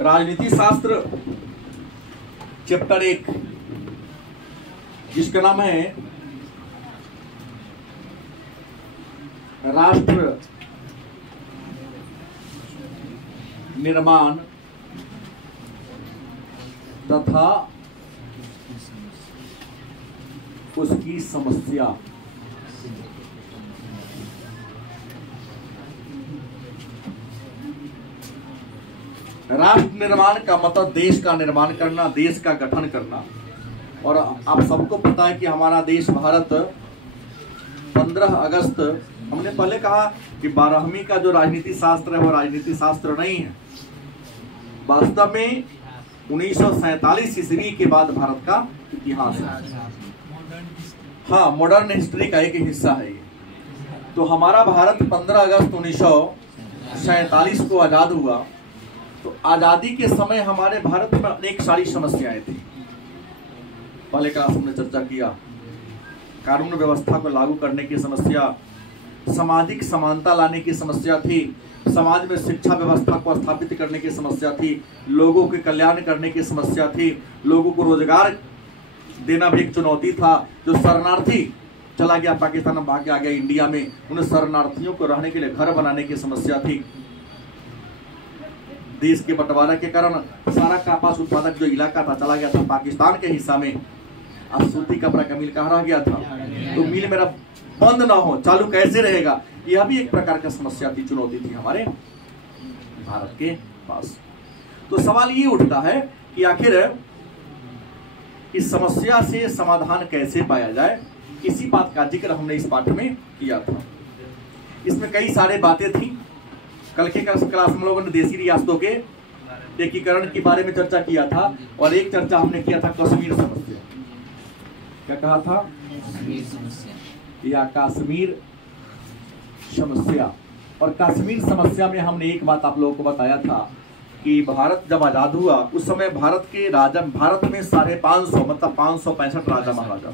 राजनीति शास्त्र चैप्टर 1 जिसका नाम है राष्ट्र निर्माण तथा उसकी समस्या। राष्ट्र निर्माण का मतलब देश का निर्माण करना, देश का गठन करना। और आप सबको पता है कि हमारा देश भारत 15 अगस्त, हमने पहले कहा कि 12वीं का जो राजनीति शास्त्र है वो राजनीति शास्त्र नहीं है। वास्तव में 1947 ईस्वी के बाद भारत का इतिहास है। हाँ, मॉडर्न हिस्ट्री का एक हिस्सा है ये। तो हमारा भारत 15 अगस्त 1947 को आजाद हुआ। तो आजादी के समय हमारे भारत में अनेक सारी समस्याएं थी। पहले क्लास हमने चर्चा किया, कानून व्यवस्था को लागू करने की समस्या, सामाजिक समानता लाने की समस्या थी, समाज में शिक्षा व्यवस्था को स्थापित करने की समस्या थी, लोगों के कल्याण करने की समस्या थी, लोगों को रोजगार देना भी एक चुनौती था। जो शरणार्थी चला गया पाकिस्तान में, भाग के आ गया इंडिया में, उन शरणार्थियों को रहने के लिए घर बनाने की समस्या थी। देश के बंटवारा के कारण सारा कपास उत्पादक जो इलाका था चला गया था पाकिस्तान के हिस्सा में। अब सूती कपड़ा का मिल कहाँ रह गया था, तो मिल मेरा बंद ना हो, चालू कैसे रहेगा, यह भी एक प्रकार का समस्या थी, चुनौती थी हमारे भारत के पास। तो सवाल ये उठता है कि आखिर इस समस्या से समाधान कैसे पाया जाए। इसी बात का जिक्र हमने इस पाठ में किया था। इसमें कई सारे बातें थी। कल के क्लास में हम लोगों ने देशी रियासतों के एकीकरण के बारे में चर्चा किया था, और एक चर्चा हमने किया था कश्मीर समस्या। क्या कहा था? या कश्मीर समस्या। और कश्मीर समस्या में हमने एक बात आप लोगों को बताया था कि भारत जब आजाद हुआ उस समय भारत के राजा, भारत में 550 मतलब 565 राजा महाराजा।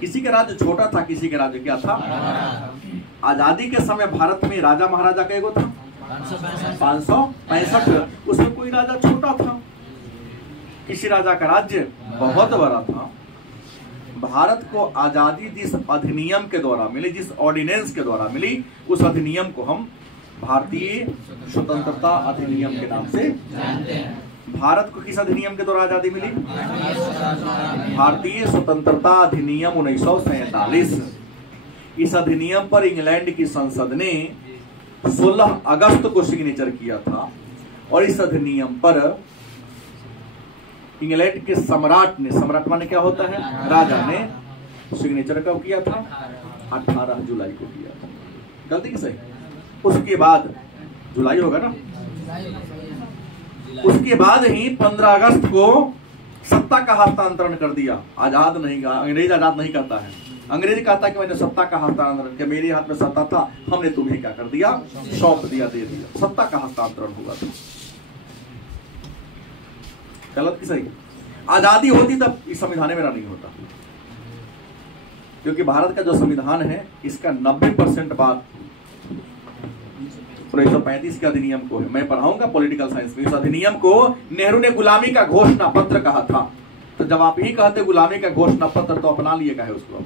किसी का राज्य छोटा था, किसी का राज्य क्या था? आजादी के समय भारत में राजा महाराजा का एगो था 565। उसमें कोई राजा छोटा था, किसी राजा का राज्य बहुत बड़ा था। भारत को आजादी जिस अधिनियम के द्वारा मिली, जिस ऑर्डिनेंस के द्वारा मिली, उस अधिनियम को हम भारतीय स्वतंत्रता अधिनियम के नाम से जानते हैं। भारत को किस अधिनियम के द्वारा आजादी मिली? भारतीय स्वतंत्रता अधिनियम 1947। इस अधिनियम पर इंग्लैंड की संसद ने 16 अगस्त को सिग्नेचर किया था, और इस अधिनियम पर इंग्लैंड के सम्राट ने, सम्राट माने क्या होता है? राजा ने सिग्नेचर कब किया था? 18 जुलाई को किया था। गलती की सही? उसके बाद जुलाई होगा ना, उसके बाद ही 15 अगस्त को सत्ता का हस्तांतरण कर दिया। आजाद नहीं, अंग्रेज आजाद नहीं करता है। अंग्रेज कहता है कि मैंने सत्ता का हस्तांतरण किया, मेरे हाथ में सत्ता था, हमने तुम्हें क्या कर दिया? सौंप दिया, दे दिया। सत्ता का हस्तांतरण हुआ था। गलत की सही? आजादी होती तब इस संविधान में नहीं होता, क्योंकि भारत का जो संविधान है इसका 90% बात 1935 के अधिनियम को है। मैं पढ़ाऊंगा पॉलिटिकल साइंस में। इस अधिनियम को नेहरू ने गुलामी का घोषणा पत्र कहा था। तो जब आप ही कहते गुलामी का घोषणा पत्र, तो अपना लिए का है उसको?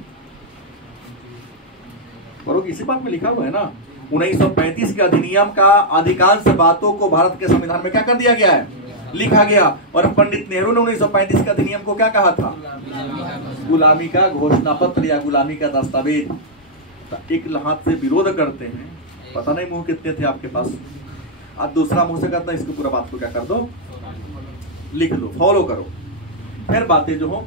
और इसी बात में लिखा हुआ है ना, 1935 के अधिनियम का अधिकांश बातों को भारत के संविधान में क्या कर दिया गया है? लिखा गया। और पंडित नेहरू ने 1935 के अधिनियम को क्या कहा था? गुलामी का घोषणा पत्र या गुलामी का दस्तावेज। तो एक हाथ से विरोध करते हैं, पता नहीं मुंह कितने थे आपके पास, आज दूसरा मुंह से करता है, इसको पूरा बात को क्या कर दो, लिख दो, फॉलो करो। फिर बातें जो हो,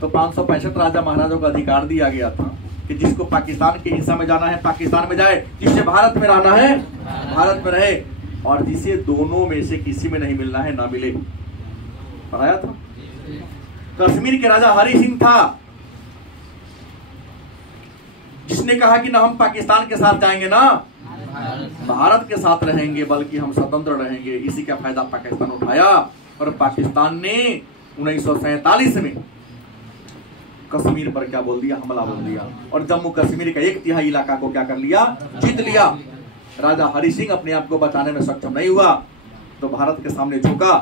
तो 565 राजा महाराजाओं का अधिकार दिया गया था कि जिसको पाकिस्तान के हिस्सा में जाना है पाकिस्तान में जाए, जिसे भारत में रहना है भारत में रहे, और जिसे दोनों में से किसी में नहीं मिलना है ना मिले। पढ़ाया था। कश्मीर के राजा हरि सिंह था, जिसने कहा कि ना हम पाकिस्तान के साथ जाएंगे ना भारत के साथ रहेंगे, बल्कि हम स्वतंत्र रहेंगे। इसी का फायदा पाकिस्तान उठाया, और पाकिस्तान ने 1947 में कश्मीर पर क्या बोल दिया? हमला बोल दिया, और जम्मू कश्मीर का 1/3 इलाका को क्या कर लिया? जीत लिया। राजा हरि सिंह अपने आप को बचाने में सक्षम नहीं हुआ, तो भारत के सामने झुका,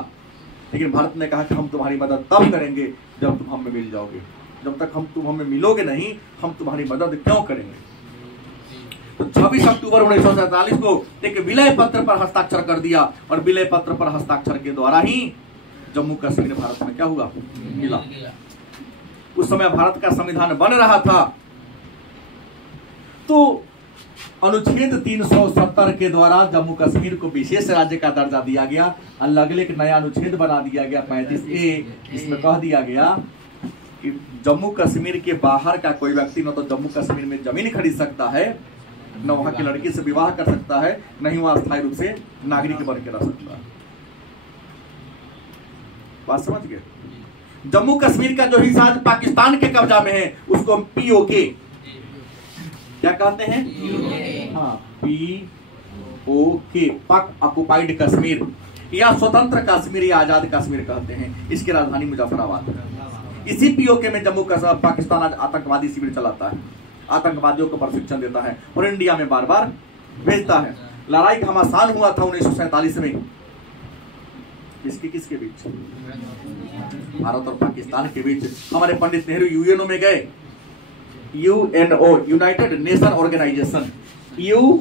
लेकिन भारत ने कहा कि हम तुम्हारी मदद तब करेंगे जब तुम हमें मिल जाओगे, जब तक तुम हमें मिलोगे नहीं हम तुम्हारी मदद क्यों करेंगे। तो 26 अक्टूबर 1947 को एक विलय पत्र पर हस्ताक्षर कर दिया, और विलय पत्र पर हस्ताक्षर के द्वारा ही जम्मू कश्मीर भारत में क्या हुआ, मिला। उस समय भारत का संविधान बन रहा था, तो अनुच्छेद 370 के द्वारा जम्मू कश्मीर को विशेष राज्य का दर्जा दिया गया। अलग एक नया अनुच्छेद बना दिया गया 35A, जिसमें कह दिया गया कि जम्मू कश्मीर के बाहर का कोई व्यक्ति न तो जम्मू कश्मीर में जमीन खरीद सकता है, न वहां की लड़की से विवाह कर सकता है, न ही वहां अस्थायी रूप से नागरिक बन के रह सकता है। बात समझ गए। जम्मू कश्मीर का जो हिस्सा पाकिस्तान के कब्जा में है उसको हम POK क्या कहते हैं, हाँ POK, पाक ऑक्युपाइड कश्मीर या स्वतंत्र कश्मीर या आजाद कश्मीर कहते हैं। इसकी राजधानी मुजफ्फराबाद है। इसी POK में जम्मू कश्मीर पाकिस्तान आज आतंकवादी शिविर चलाता है, आतंकवादियों को प्रशिक्षण देता है और इंडिया में बार बार भेजता है। लड़ाई घमासान हुआ था 1947 में, किसके बीच, भारत और पाकिस्तान के बीच। हमारे पंडित नेहरू UNO में गए, UNO United Nation Organization, UNO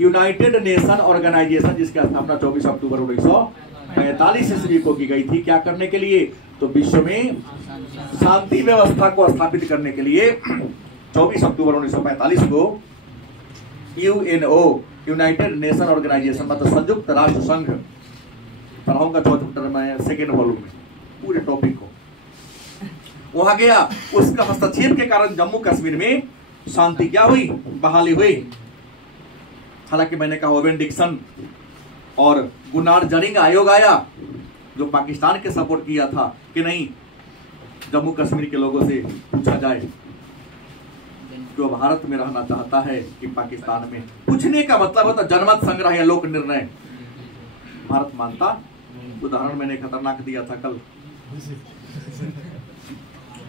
United Nation Organization, जिसकी स्थापना 24 अक्टूबर 1945 ईस्वी को की गई थी। क्या करने के लिए, तो विश्व में शांति व्यवस्था को स्थापित करने के लिए 24 अक्टूबर 1945 को UNO यूनाइटेड नेशन ऑर्गेनाइजेशन, मतलब संयुक्त राष्ट्र संघ, पढ़ाऊंगा चौथा में सेकेंड वॉल्यूम में पूरे टॉपिक को, वहां गया। उसका हस्तक्षेप के कारण जम्मू कश्मीर में शांति क्या हुई, बहाली हुई। हालांकि मैंने कहा ओवेन डिक्सन और गुनार जरिंग आयोग आया, जो पाकिस्तान के सपोर्ट किया था कि नहीं जम्मू कश्मीर के लोगों से पूछा जाए कि वो भारत में रहना चाहता है कि पाकिस्तान में। पूछने का मतलब होता जनमत संग्रह या लोक निर्णय। भारत मानता, उदाहरण मैंने खतरनाक दिया था कल,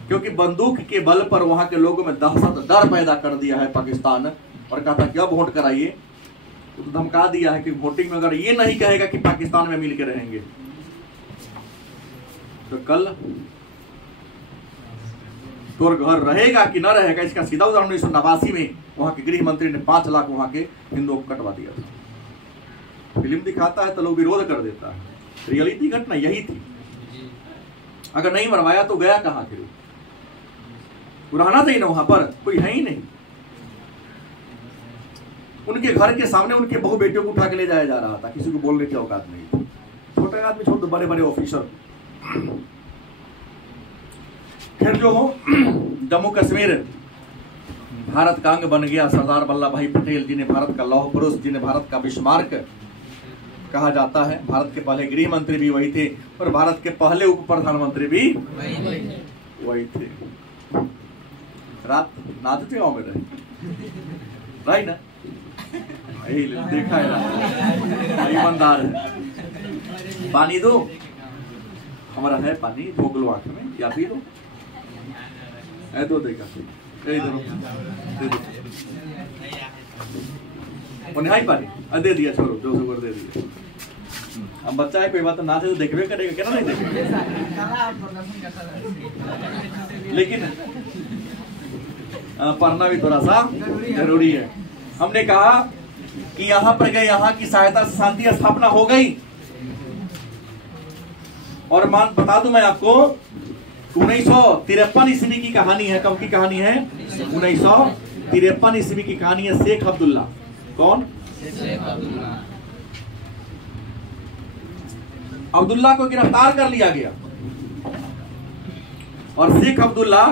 क्योंकि बंदूक के बल पर वहां के लोगों में दहशत डर पैदा कर दिया है पाकिस्तान, और कहता कि अब वोट कराइए, तो धमका दिया है कि वोटिंग में अगर ये नहीं कहेगा कि पाकिस्तान में मिलकर रहेंगे तो कल तोर घर रहेगा कि न रहेगा। इसका सीधा उदाहरण 1989 में वहां के गृह मंत्री ने 5 लाख वहां के हिंदुओं को कटवा दिया था। फिल्म दिखाता है तो लोग विरोध कर देता है, रियलिटी घटना यही थी। अगर नहीं मरवाया तो गया कहां, फिर रहना चाहिए ना वहां पर, कोई है ही नहीं। उनके घर के सामने उनके बहु बेटियों को उठा के ले जाया जा रहा था, किसी को बोलने की औकात नहीं थी। छोटे आदमी छोड़ दो, बड़े बड़े ऑफिसर। फिर जो हो जम्मू कश्मीर भारत का अंग बन गया। सरदार वल्लभ भाई पटेल, जिन्हें भारत का लौह पुरुष, जिन्हें भारत का बिस्मार्क कहा जाता है। भारत के पहले गृह मंत्री भी वही थे और भारत के पहले उप प्रधानमंत्री भी वही थे। रात नाचते गाँव में रही ना, यही देखा है, ईमानदार है। पानी दो, हमारा है पानी, भोगलो आंख में, या पी दो, है दो देखा, दे दो पानी दे दिया, छोड़ो 200 दे दिया। अब बच्चा है, कोई बात ना थे तो देखबे करेगा, क्या नहीं देखेगा। लेकिन पढ़ना भी थोड़ा सा जरूरी है। हमने कहा कि यहाँ पर गए, यहाँ की सहायता से शांति स्थापना हो गई। और मान बता दूं मैं आपको, 1953 ईस्वी की कहानी है। कब की कहानी है? 1953 ईस्वी की कहानी है। शेख अब्दुल्ला, कौन? अब्दुल्ला को गिरफ्तार कर लिया गया और शेख अब्दुल्ला,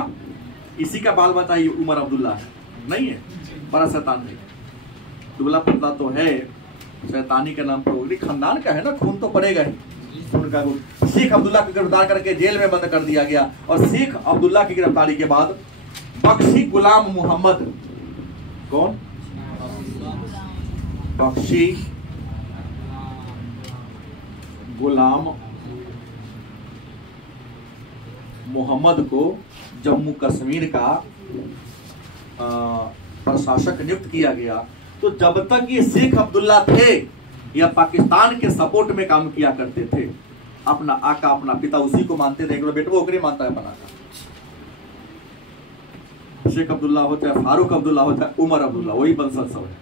इसी का बाल बच्चा उमर अब्दुल्ला है, नहीं है, बड़ा शैतान है, दुबला पतला तो है, शैतानी के नाम पर खानदान का है ना, खून तो पड़ेगा ही। उनका शेख अब्दुल्ला को गिरफ्तार करके जेल में बंद कर दिया गया। और शेख अब्दुल्ला की गिरफ्तारी के बाद बख्शी गुलाम मोहम्मद, कौन? बख्शी गुलाम मोहम्मद को जम्मू कश्मीर का प्रशासक नियुक्त किया गया। तो जब तक ये शेख अब्दुल्ला थे या पाकिस्तान के सपोर्ट में काम किया करते थे। अपना आका अपना पिता उसी को मानते थे, बेटा वो ओकरे मानता है अपना आका। शेख अब्दुल्ला हो चाहे फारूक अब्दुल्ला हो चाहे उमर अब्दुल्ला, वही वंशज सब है।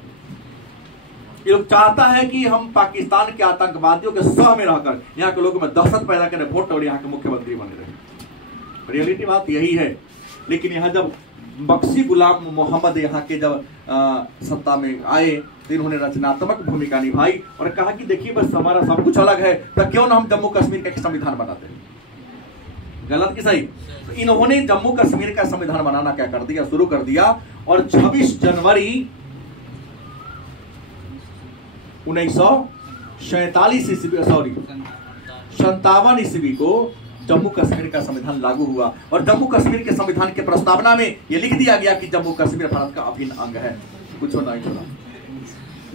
ये लोग चाहता है कि हम पाकिस्तान के आतंकवादियों के सह में रहकर यहाँ के लोगों में दहशत पैदा करें, वोट और यहाँ के मुख्यमंत्री बने रहे। रियलिटी बात यही है। लेकिन यहाँ जब बख्शी गुलाम मोहम्मद यहाँ के जब सत्ता में आए तो इन्होंने रचनात्मक भूमिका निभाई और कहा कि देखिए बस हमारा सब कुछ अलग है, तो क्यों ना हम जम्मू कश्मीर का एक संविधान बनाते हैं। गलत कि सही? तो इन्होंने जम्मू कश्मीर का संविधान बनाना क्या कर दिया, शुरू कर दिया। और 26 जनवरी 1947 ईस्वी को जम्मू कश्मीर का संविधान लागू हुआ। और जम्मू कश्मीर के संविधान के प्रस्तावना में यह लिख दिया गया कि जम्मू कश्मीर भारत का अभिन्न अंग है। कुछ नहीं सुना,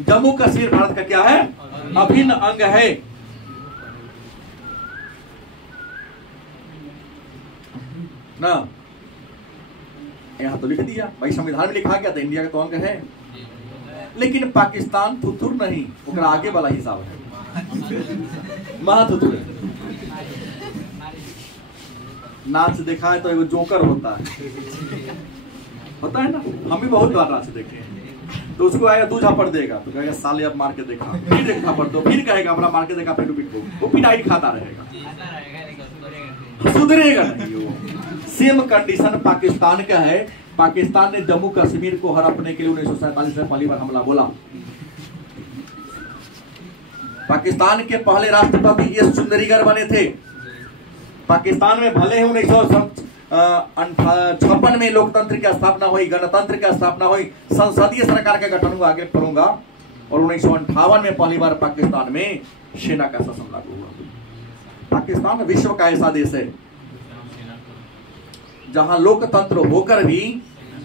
जम्मू कश्मीर भारत का क्या है? अभिन्न अंग है। ना यहां तो लिख दिया भाई, संविधान में लिखा गया था इंडिया का तो अंग है। लेकिन पाकिस्तान थुथुर नहीं, उसका आगे वाला हिसाब है, महाथुथुर है। नाच देखा है तो एगो जोकर होता है ना, हम भी बहुत बार नाच देखे हैं। तो उसको आएगा 2 झापड़ देगा तो कहेगा साले अब मार के देखा, फिर एक झापड़ दो, फिर कहेगा अपना मार के देखा, फिर वो पिटाई खाता रहेगा, सुधरेगा नहीं वो। सेम कंडीशन पाकिस्तान का है। पाकिस्तान ने जम्मू कश्मीर को हड़पने के लिए 1947 में पहली बार हमला बोला। पाकिस्तान के पहले राष्ट्रपति एस चुंदरीगर बने थे। पाकिस्तान में भले ही 1956 में लोकतंत्र की स्थापना हुई, गणतंत्र की स्थापना हुई, संसदीय सरकार का गठन हुआ, आगे पढ़ूंगा। और 1958 में पहली बार पाकिस्तान में सेना का शासन लागू हुआ। पाकिस्तान विश्व का ऐसा देश है जहां लोकतंत्र होकर भी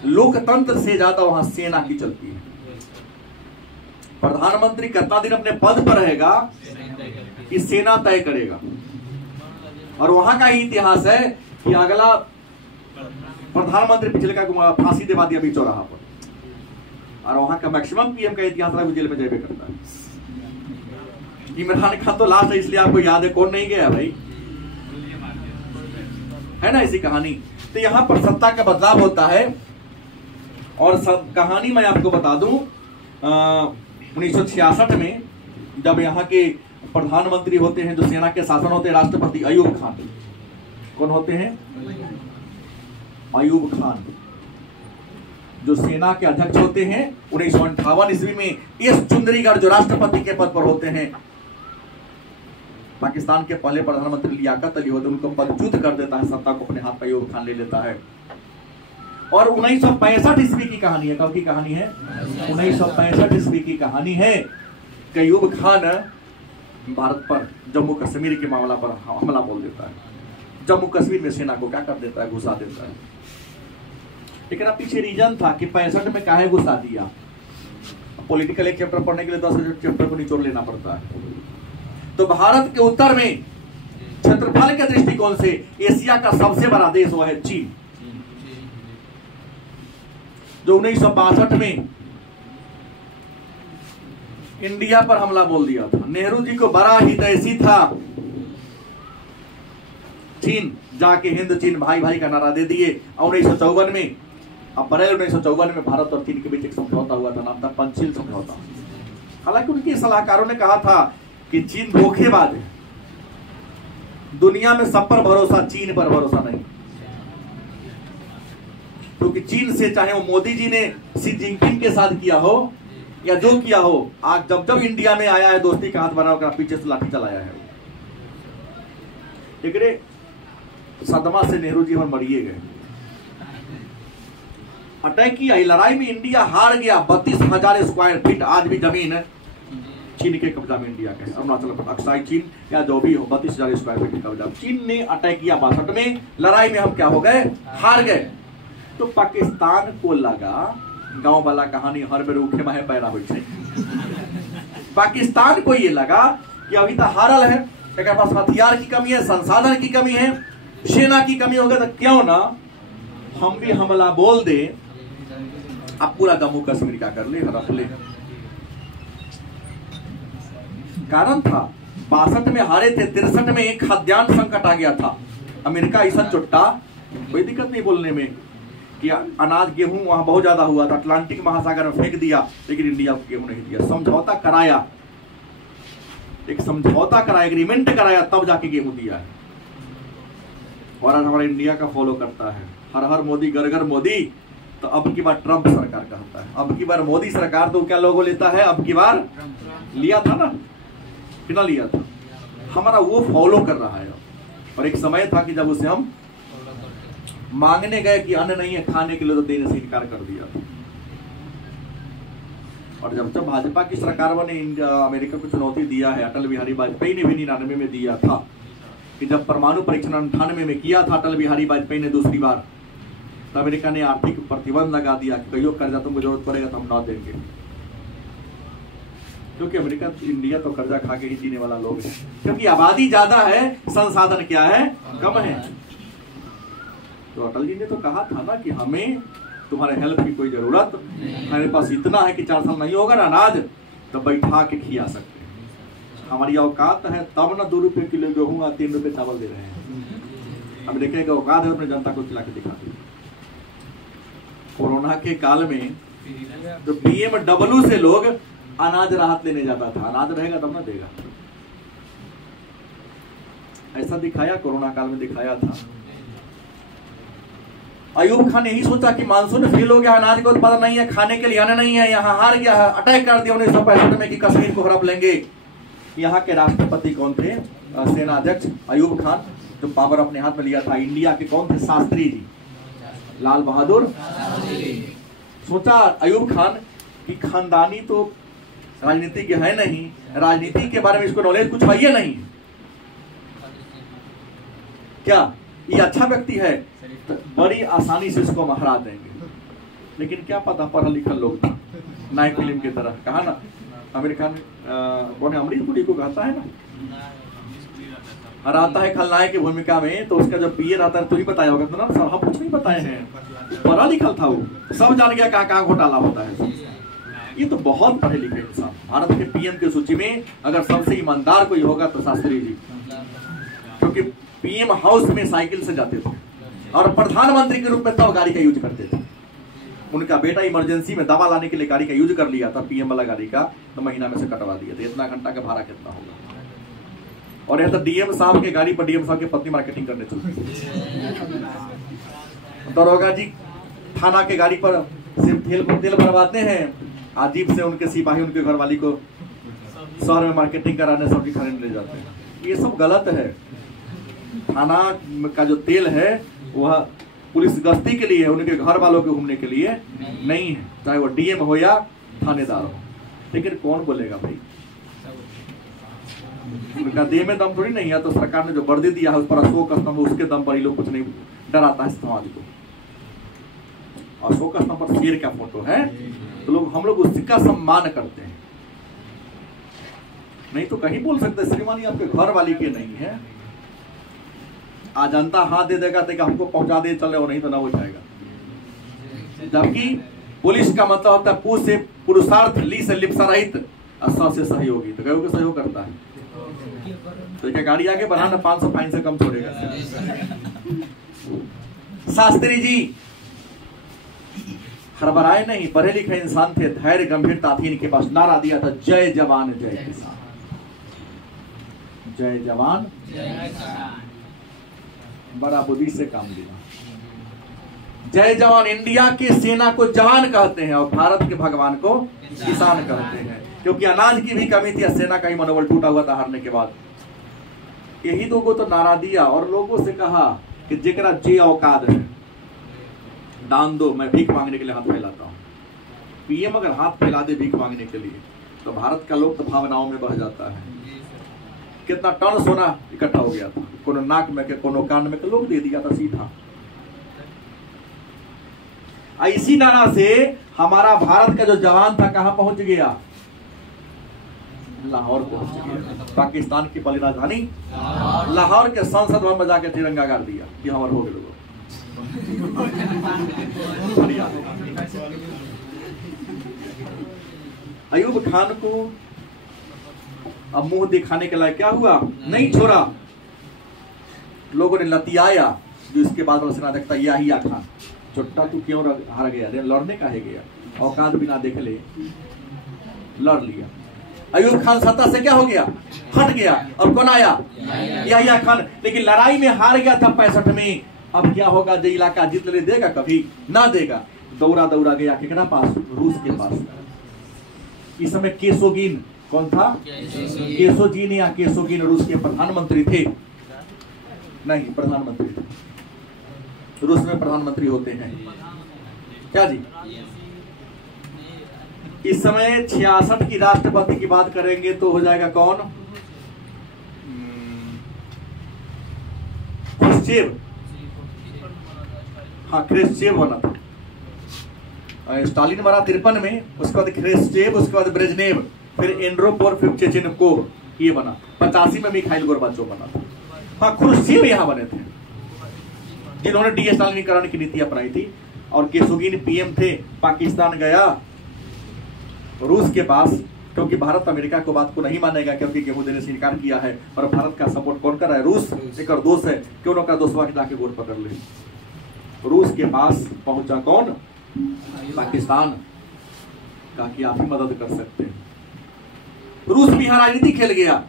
लोकतंत्र से ज्यादा वहां सेना की चलती है। प्रधानमंत्री कितना दिन अपने पद पर रहेगा कि सेना तय करेगा। और वहां का ही इतिहास है कि अगला प्रधानमंत्री पिछले का फांसी दिवा दिया अभी चौराहा पर। और वहां का मैक्सिमम पीएम का इतिहास है, जेल में जेबे करता है। इमरान खान तो लास्ट है, इसलिए आपको याद है, कौन नहीं गया भाई, है ना ऐसी कहानी। तो यहां पर सत्ता का बदलाव होता है। और सब कहानी मैं आपको बता दूं, 1966 में जब यहाँ के प्रधानमंत्री होते हैं, जो सेना के शासन होते हैं, राष्ट्रपति अयूब खान। कौन होते हैं? अयूब खान, जो सेना के अध्यक्ष होते हैं। 1958 ईस्वी में एस चुंदरीगर जो राष्ट्रपति के पद पर होते हैं। पाकिस्तान के पहले प्रधानमंत्री लियाकत अली होते हैं, उनको पदच्युत कर देता है, सत्ता को अपने हाथ पर अयूब खान ले लेता है। और 1965 ईस्वी की कहानी है। कब की कहानी है? 1965 ईस्वी की कहानी है कि अयूब खान भारत पर जम्मू कश्मीर के मामला पर हमला बोल देता है। जम्मू कश्मीर में सेना को क्या कर देता है? घुसा देता है। लेकिन अब पीछे रीजन था कि 65 में काहे घुसा दिया। पॉलिटिकल एक चैप्टर पढ़ने के लिए 10 चैप्टर को निचोड़ लेना पड़ता है। तो भारत के उत्तर में क्षेत्रफल के दृष्टिकोण से एशिया का सबसे बड़ा देश वो है चीन, जो 1962 में इंडिया पर हमला बोल दिया था। नेहरू जी को बड़ा ही दैसी था। चीन जाके हिंद चीन भाई भाई का नारा दे दिए। 1954 में, अप्रैल 1954 में भारत और चीन के बीच एक समझौता हुआ था, नाम था पंचशील समझौता। हालांकि उनके सलाहकारों ने कहा था कि चीन धोखेबाज है, दुनिया में सब पर भरोसा, चीन पर भरोसा नहीं। क्योंकि चीन से चाहे वो मोदी जी ने शी जिनपिंग के साथ किया हो या जो किया हो, आज जब जब इंडिया में आया है दोस्ती का हाथ बना होकर पीछे से लाठी चलाया है। एक सदमा से नेहरू जी हम मरिए गए। अटैक किया, लड़ाई में इंडिया हार गया। 32,000 स्क्वायर फीट आज भी जमीन चीन के कब्जा में इंडिया के, अरुणाचल अक्साई चीन या जो भी हो, 32,000 स्क्वायर फीट कब्जा। चीन ने अटैक किया 62 में, लड़ाई में हम क्या हो गए? हार गए। तो पाकिस्तान को लगा, गांव वाला कहानी हर बेर उठे माहे पैरा हो। पाकिस्तान को ये लगा कि अभी तो हारल है, एक पास हथियार की कमी है, संसाधन की कमी है, सेना की कमी होगी, तो क्यों ना हम भी हमला बोल दे, अब पूरा जम्मू कश्मीर क्या कर ले, हड़प ले। कारण था। 62 में हारे थे, 63 में एक खाद्यान्न संकट आ गया था। अमेरिका ऐसा चुट्टा, कोई दिक्कत नहीं बोलने में कि अनाज गेहूं वहां बहुत ज्यादा हुआ था, अटलांटिक महासागर में फेंक दिया, लेकिन इंडिया को गेहूं नहीं दिया। समझौता कराया, एक समझौता कराया, एग्रीमेंट कराया, तब जाके गेहूं दिया है। और आज हमारा इंडिया का फॉलो करता है, हर हर मोदी घर घर मोदी। तो अब की बार ट्रंप सरकार कहता है, अब की बार मोदी सरकार तो क्या लोगो लेता है, अब की बार लिया था ना, कितना लिया था, हमारा वो फॉलो कर रहा है। और एक समय था कि जब उसे हम मांगने गए कि अन्न नहीं है खाने के लिए, तो देने से इनकार कर दिया था। और जब जब भाजपा की सरकार ने अमेरिका को चुनौती दिया है, अटल बिहारी वाजपेयी ने भी 99 में दिया था कि जब परमाणु परीक्षण 98 में किया था अटल बिहारी वाजपेयी ने दूसरी बार, तो अमेरिका ने आर्थिक प्रतिबंध लगा दिया कि कहियो कर्जा तुमको जरूरत पड़ेगा तो हम ना देंगे। क्योंकि अमेरिका इंडिया तो कर्जा खा के ही जीने वाला लोग है, क्योंकि आबादी ज्यादा है, संसाधन क्या है, कम है। तो अटल जी ने तो कहा था ना कि हमें तुम्हारे हेल्प की कोई जरूरत, हमारे पास इतना है कि 4 साल नहीं होगा ना अनाज तो बैठा के खिला सकते हैं। हमारी औकात है तब ना 2 रुपए किलो गेहूं और 3 रुपए चावल दे रहे हैं। अमेरिका की औकात है अपनी जनता को खिला के दिखा दी। कोरोना के काल में तो BMW से लोग अनाज राहत लेने जाता था, अनाज रहेगा तब ना देगा, ऐसा दिखाया, कोरोना काल में दिखाया था। अयूब खान यही सोचा कि मानसून फेल हो गया, अनाज का उत्पादन नहीं है, खाने के लिए अन्न नहीं है, यहाँ हार गया है, अटैक कर दिया 1965 में कि कश्मीर को हड़प लेंगे। यहाँ के राष्ट्रपति कौन थे, सेनाध्यक्ष अयूब खान, जो पावर अपने हाथ में लिया था। इंडिया के कौन थे, शास्त्री जी, लाल बहादुर। सोचा अयूब खान कि खानदानी तो राजनीतिज्ञ है नहीं, राजनीति के बारे में इसको नॉलेज कुछ है नहीं, क्या ये अच्छा व्यक्ति है, तो बड़ी आसानी से इसको हरा देंगे। लेकिन क्या पता, पढ़ा लिखा लोग था, नायक फिल्म की तरह। कहा ना अमेरिका में कौन है, अमरीश पुरी को कहता है ना, हराता है खलनायक की भूमिका में, तो उसका जब पीए रहता है तो ही बताया होगा, तो ना सब हम कुछ नहीं बताए हैं, पढ़ा लिखा था वो, सब जान गया कहाँ कहाँ घोटाला होता है। ये तो बहुत पढ़े लिखे इंसान। भारत के पीएम की सूची में अगर सबसे ईमानदार कोई होगा तो शास्त्री जी, क्योंकि पीएम हाउस में साइकिल से जाते थे और प्रधानमंत्री के रूप में तब गाड़ी का यूज करते थे। उनका बेटा इमरजेंसी में दवा लाने के लिए गाड़ी का यूज कर लिया था, पीएम वाला गाड़ी का, तो महीना में से कटवा दिया था। इतना घंटा का भाड़ा कितना होगा। और यह तो डीएम साहब की गाड़ी पर डीएम साहब की पत्नी मार्केटिंग करने चलती, दरोगा जी थाना के गाड़ी पर सिर्फ तेल भरवाते हैं, अजीब से उनके सिपाही उनके घरवाली को शहर में मार्केटिंग कराने सब्जी खरीदने ले जाते हैं। ये सब गलत है। थाना का जो तेल है वह पुलिस गश्ती के लिए है, उनके घर वालों के घूमने के लिए नहीं है, चाहे वो डीएम हो या थानेदार हो। लेकिन कौन बोलेगा भाई, उनका देह में दम थोड़ी नहीं है। तो सरकार ने जो वर्दी दिया है उस पर अशोक स्तंभ, उसके दम पर ही लोग कुछ नहीं डराता है समाज को। अशोक स्तंभ पर शेर का फोटो है तो लोग, हम लोग उसका सम्मान करते हैं। नहीं तो कहीं बोल सकते श्रीमान आपके घर वाली के नहीं है, आज जनता हाथ दे देगा तो हमको पहुंचा दे चले, नहीं तो ना हो जाएगा। जबकि पुलिस का मतलब होता है पु से पुरुषार्थ, ली से लिप्सा रहित, स से सहयोगी, तो गयो के सहयोग करता है। तो क्या गाड़ी आगे बढ़ाना 500 फाइन से कम छोड़ेगा। शास्त्री जी हड़बड़ाए नहीं, पढ़े लिखे इंसान थे, धैर्य गंभीरता थी इनके पास। नारा दिया था जय जवान जय किसान, जय जवान जय किसान, बड़ा बुद्धि से काम लिया। जय जवान, इंडिया के सेना को जवान कहते हैं और भारत के भगवान को किसान कहते हैं, क्योंकि अनाज की भी कमी थी, सेना का ही मनोबल टूटा हुआ था हारने के बाद। यही दो को तो नारा दिया और लोगों से कहा कि जेकरा जे औकात है दान दो, मैं भीख मांगने के लिए हाथ फैलाता हूँ। पीएम अगर हाथ फैला दे भीख मांगने के लिए तो भारत का लोग तो भावनाओं में बह जाता है। कितना टन सोना इकट्ठा हो गया था, कोनो नाक में के कोनो कान में के, लोग दे दिया था सीधा। इसी नारा से हमारा भारत का जो जवान था कहां पहुंच गया, लाहौर पहुंच गया। पाकिस्तान की पहली राजधानी लाहौर के संसद भवन में जाके तिरंगा गाड़ दिया कि हमारे हो गए। अयूब खान को अब मुंह दिखाने के लायक क्या हुआ, नहीं छोड़ा। लोगों ने लतियाया, जो इसके बाद वाला सेना देखता याहिया खान, छोटा तू क्यों हार गया, लड़ने का है गया, औकात बिना देख ले लड़ लिया। अयूब खान सत्ता से क्या हो गया, हट गया, और कौन आया, याहिया खान। लेकिन लड़ाई में हार गया था 65 में। अब क्या होगा, जो इलाका जीत ले देगा, कभी ना देगा। दौड़ा दौड़ा गया कितना पास, रूस के पास। इस समय केसोगिन कौन था, केसोजिन या केसोगिन रूस के प्रधानमंत्री थे, नहीं प्रधानमंत्री थे। रूस में प्रधानमंत्री होते हैं क्या जी। इस समय 66 की राष्ट्रपति की बात करेंगे तो हो जाएगा कौन, ख्रुश्चेव। हाँ ख्रुश्चेव बना था। स्टालिन बना 53 में, उसके बाद ख्रुश्चेव, उसके बाद ब्रेजनेव, फिर एंड्रोपोर, चेचेनकोव, ये बना। 85 में मिखाइल गोर्बाचोव बना था। हाँ ख्रुश्चेव यहाँ बने थे, जिन्होंने डीस्टालिनीकरण की नीति अपनाई थी। और केसोगिन पीएम थे। पाकिस्तान गया रूस के पास, क्योंकि भारत अमेरिका को बात को नहीं मानेगा, क्योंकि गेहूं देने से इनकार किया है। और भारत का सपोर्ट कौन कर रहा है, रूस। एक और दोस्त है, क्यों ना दोस्तवा के जाके वोट पकड़ ले। रूस के पास पहुंचा कौन, पाकिस्तान, कहा कि आप ही मदद कर सकते हैं। रूस भी यहाँ राजनीति खेल गया,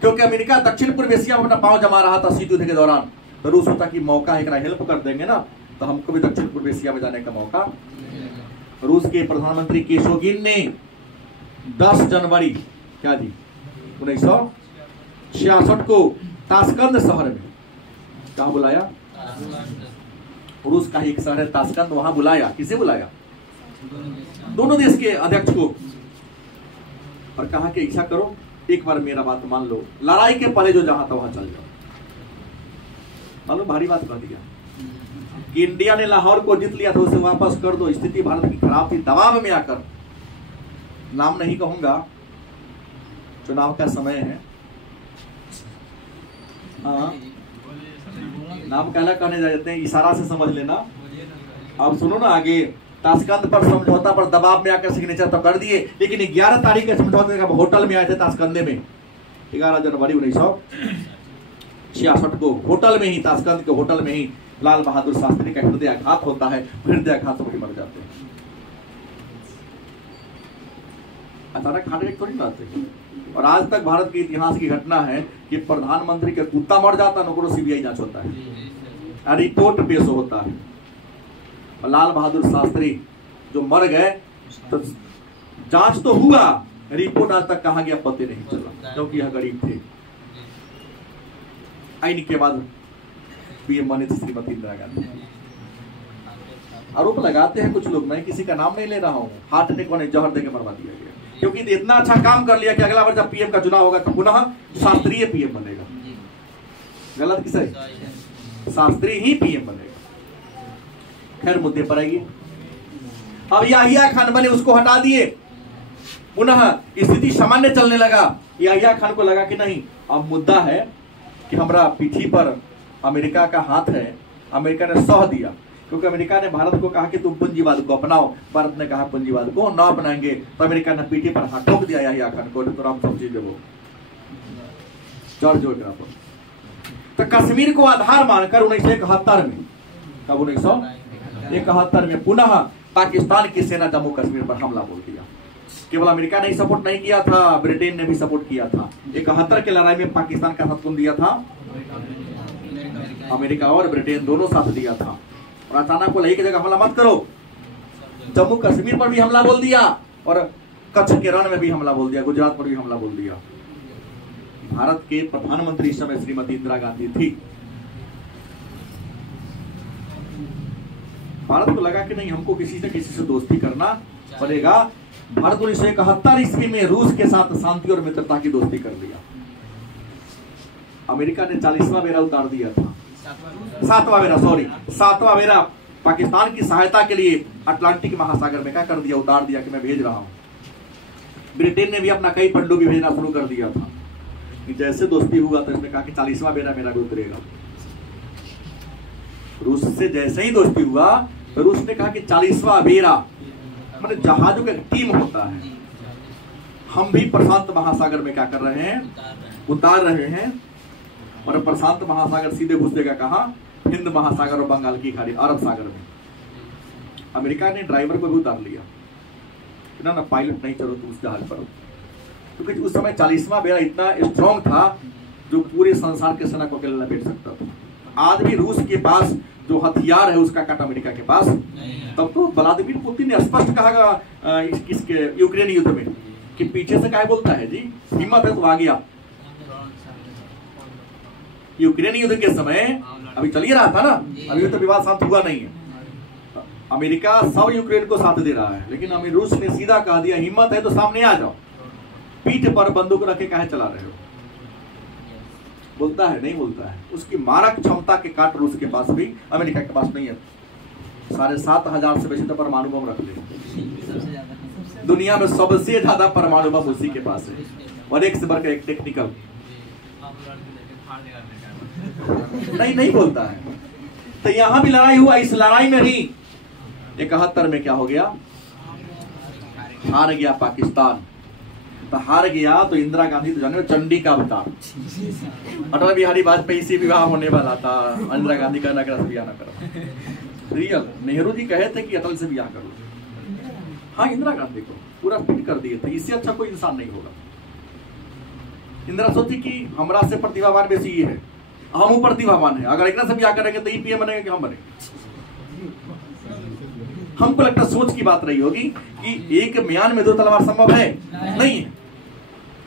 क्योंकि अमेरिका दक्षिण पूर्व एशिया में अपना पांव जमा रहा था शीत युद्ध के दौरान। तो रूस सोचा कि मौका है, हेल्प कर देंगे ना, तो हमको भी दक्षिण पूर्व एशिया में जाने का मौका। रूस के प्रधानमंत्री केसोगिन ने 10 जनवरी क्या जी 1966 को ताशकंद शहर में, कहा बुलाया, रूस का ही एक शहर है ताशकंद, वहां बुलाया। किसे बुलाया, दोनों देश के अध्यक्ष को, और कहा कि ऐसा करो, एक बार मेरा बात मान लो, लड़ाई के पहले जो जहां था वहां चल जाओ। मालूम भारी बात कह दिया कि इंडिया ने लाहौर को जीत लिया था, उसे वापस कर दो। स्थिति भारत की खराब थी, दबाव में आकर, नाम नहीं कहूंगा, चुनाव का समय है, हाँ नाम कहना कहने जाते हैं, इशारा से समझ लेना। अब सुनो ना आगे, ताशकंद पर समझौता पर दबाव में आकर सिग्नेचर तो कर दिए, लेकिन 11 तारीख के समझौते का होटल में आए थे ताशकंद में, 11 जनवरी 1966 को होटल में ही, ताशकंद के होटल में ही लाल बहादुर शास्त्री का हृदयाघात होता है। हृदयाघात से मर जाते हैं, अचानक हार्ट अटैक थोड़ी ना आते। और आज तक भारत के इतिहास की घटना है कि प्रधानमंत्री का कुत्ता मर जाता है, नो सीबीआई जांच होता है, रिपोर्ट पेश होता है। और लाल बहादुर शास्त्री जो मर गए, तो जांच तो हुआ, रिपोर्ट आज तक कहां गया पता नहीं चला, क्योंकि यह गरीब थे। आइन के बाद पीएम बने थे श्रीमती इंदिरा गांधी। आरोप लगाते हैं कुछ लोग, मैं किसी का नाम नहीं ले रहा हूँ, हार्ट अटैक होने जहर देकर मरवा दिया गया, क्योंकि इतना अच्छा काम कर लिया कि अगला बार जब पीएम का चुनाव होगा तो पुनः शास्त्रीय पीएम बनेगा। गलत किसे, शास्त्री ही पीएम बनेगा। खैर मुद्दे पर आइए। अब याहिया खान बने, उसको हटा दिए, पुनः स्थिति सामान्य चलने लगा। याहिया खान को लगा कि नहीं, अब मुद्दा है कि हमारा पीठी पर अमेरिका का हाथ है। अमेरिका ने सह दिया, क्योंकि अमेरिका ने भारत को कहा कि तुम पूंजीवाद को अपनाओ, भारत ने कहा पूंजीवाद को ना अपनाएंगे, तो अमेरिका ने पीठी पर हाथ ठोक दिया याहिया खान को। तो राम समझी देवो जॉर्ज पर। तो कश्मीर को आधार मानकर 1971 में, कब 1971 में पुनः पाकिस्तान की सेना जम्मू कश्मीर पर हमला बोल दिया। केवल अमेरिका ने ही सपोर्ट नहीं किया था, ब्रिटेन ने भी सपोर्ट किया था। 71 की लड़ाई में पाकिस्तान का साथ कौन दिया था, अमेरिका और ब्रिटेन दोनों साथ दिया था। और अचानक को एक जगह हमला मत करो, जम्मू कश्मीर पर भी हमला बोल दिया, और कच्छ के रण में भी हमला बोल दिया, गुजरात पर भी हमला बोल दिया। भारत के प्रधानमंत्री इस समय श्रीमती इंदिरा गांधी थी। भारत को लगा कि नहीं, हमको किसी से दोस्ती करना पड़ेगा। भारत 1971 ईस्वी में रूस के साथ शांति और मित्रता की दोस्ती कर लिया। अमेरिका ने 40वां बेड़ा उतार दिया था, 7वां बेड़ा पाकिस्तान की सहायता के लिए अटलांटिक महासागर में क्या कर दिया, उतार दिया कि मैं भेज रहा हूं। ब्रिटेन ने भी अपना कई पनडुब्बी भेजना शुरू कर दिया था। जैसे दोस्ती हुआ तो इसने कहा कि 40वां बेड़ा मेरा भी उतरेगा। रूस से जैसे ही दोस्ती हुआ तो रूस ने कहा कि 40वां बेड़ा, मतलब जहाजों का टीम होता है, हम भी प्रशांत महासागर में क्या कर रहे हैं, उतार रहे हैं। और प्रशांत महासागर सीधे घुस देगा कहाँ, हिंद महासागर और बंगाल की खाड़ी, अरब सागर में। अमेरिका ने ड्राइवर को भी उतार लिया ना, पायलट नहीं चलो तुम उस जहाज पर, क्योंकि उस समय 40वां बेड़ा इतना स्ट्रॉन्ग था जो पूरे संसार के सेना को अकेले लपेट सकता था। आज भी रूस के पास जो हथियार है उसका काट अमेरिका के पास। तब तो व्लादिमीर पुतिन ने स्पष्ट कहा इसके यूक्रेन युद्ध में कि पीछे से क्या बोलता है जी, हिम्मत है तो आ गया। यूक्रेन युद्ध के समय अभी चल ही रहा था ना, अभी तो विवाद शांत हुआ नहीं है। अमेरिका सब यूक्रेन को साथ दे रहा है, लेकिन अभी रूस ने सीधा कह दिया हिम्मत है तो सामने आ जाओ, पीठ पर बंदूक रखे काहे चला रहे हो। बोलता है नहीं बोलता है, उसकी मारक क्षमता के काट रूस के पास भी अमेरिका के पास नहीं है। 7,500 से बेसी तो परमाणु बम रख ले, दुनिया में सबसे ज्यादा परमाणु बम उसी के पास है, और एक से बढ़कर एक टेक्निकल। नहीं बोलता है। तो यहां भी लड़ाई हुआ, इस लड़ाई में ही 71 में क्या हो गया, हार गया पाकिस्तान। तो हार गया तो इंदिरा गांधी तो जाने चंडी का अवतार, अटल बिहारी वाजपेयी से विवाह होने वाला था, इंदिरा गांधी कहना से ब्याह न करो। रियल नेहरू जी कहे थे कि अटल से ब्याह करो, हाँ इंदिरा गांधी को पूरा फिट कर दिए थे, इससे अच्छा कोई इंसान नहीं होगा। इंदिरा सोची कि हमरा से प्रतिभावान बेसी ये है, हम प्रतिभावान है, अगर एक से ब्याह करेंगे तो पीएम बनेंगे कि हम बनेंगे। हमको लगता सोच की बात रही होगी कि एक म्यान में 2 तलवार संभव है, नहीं है।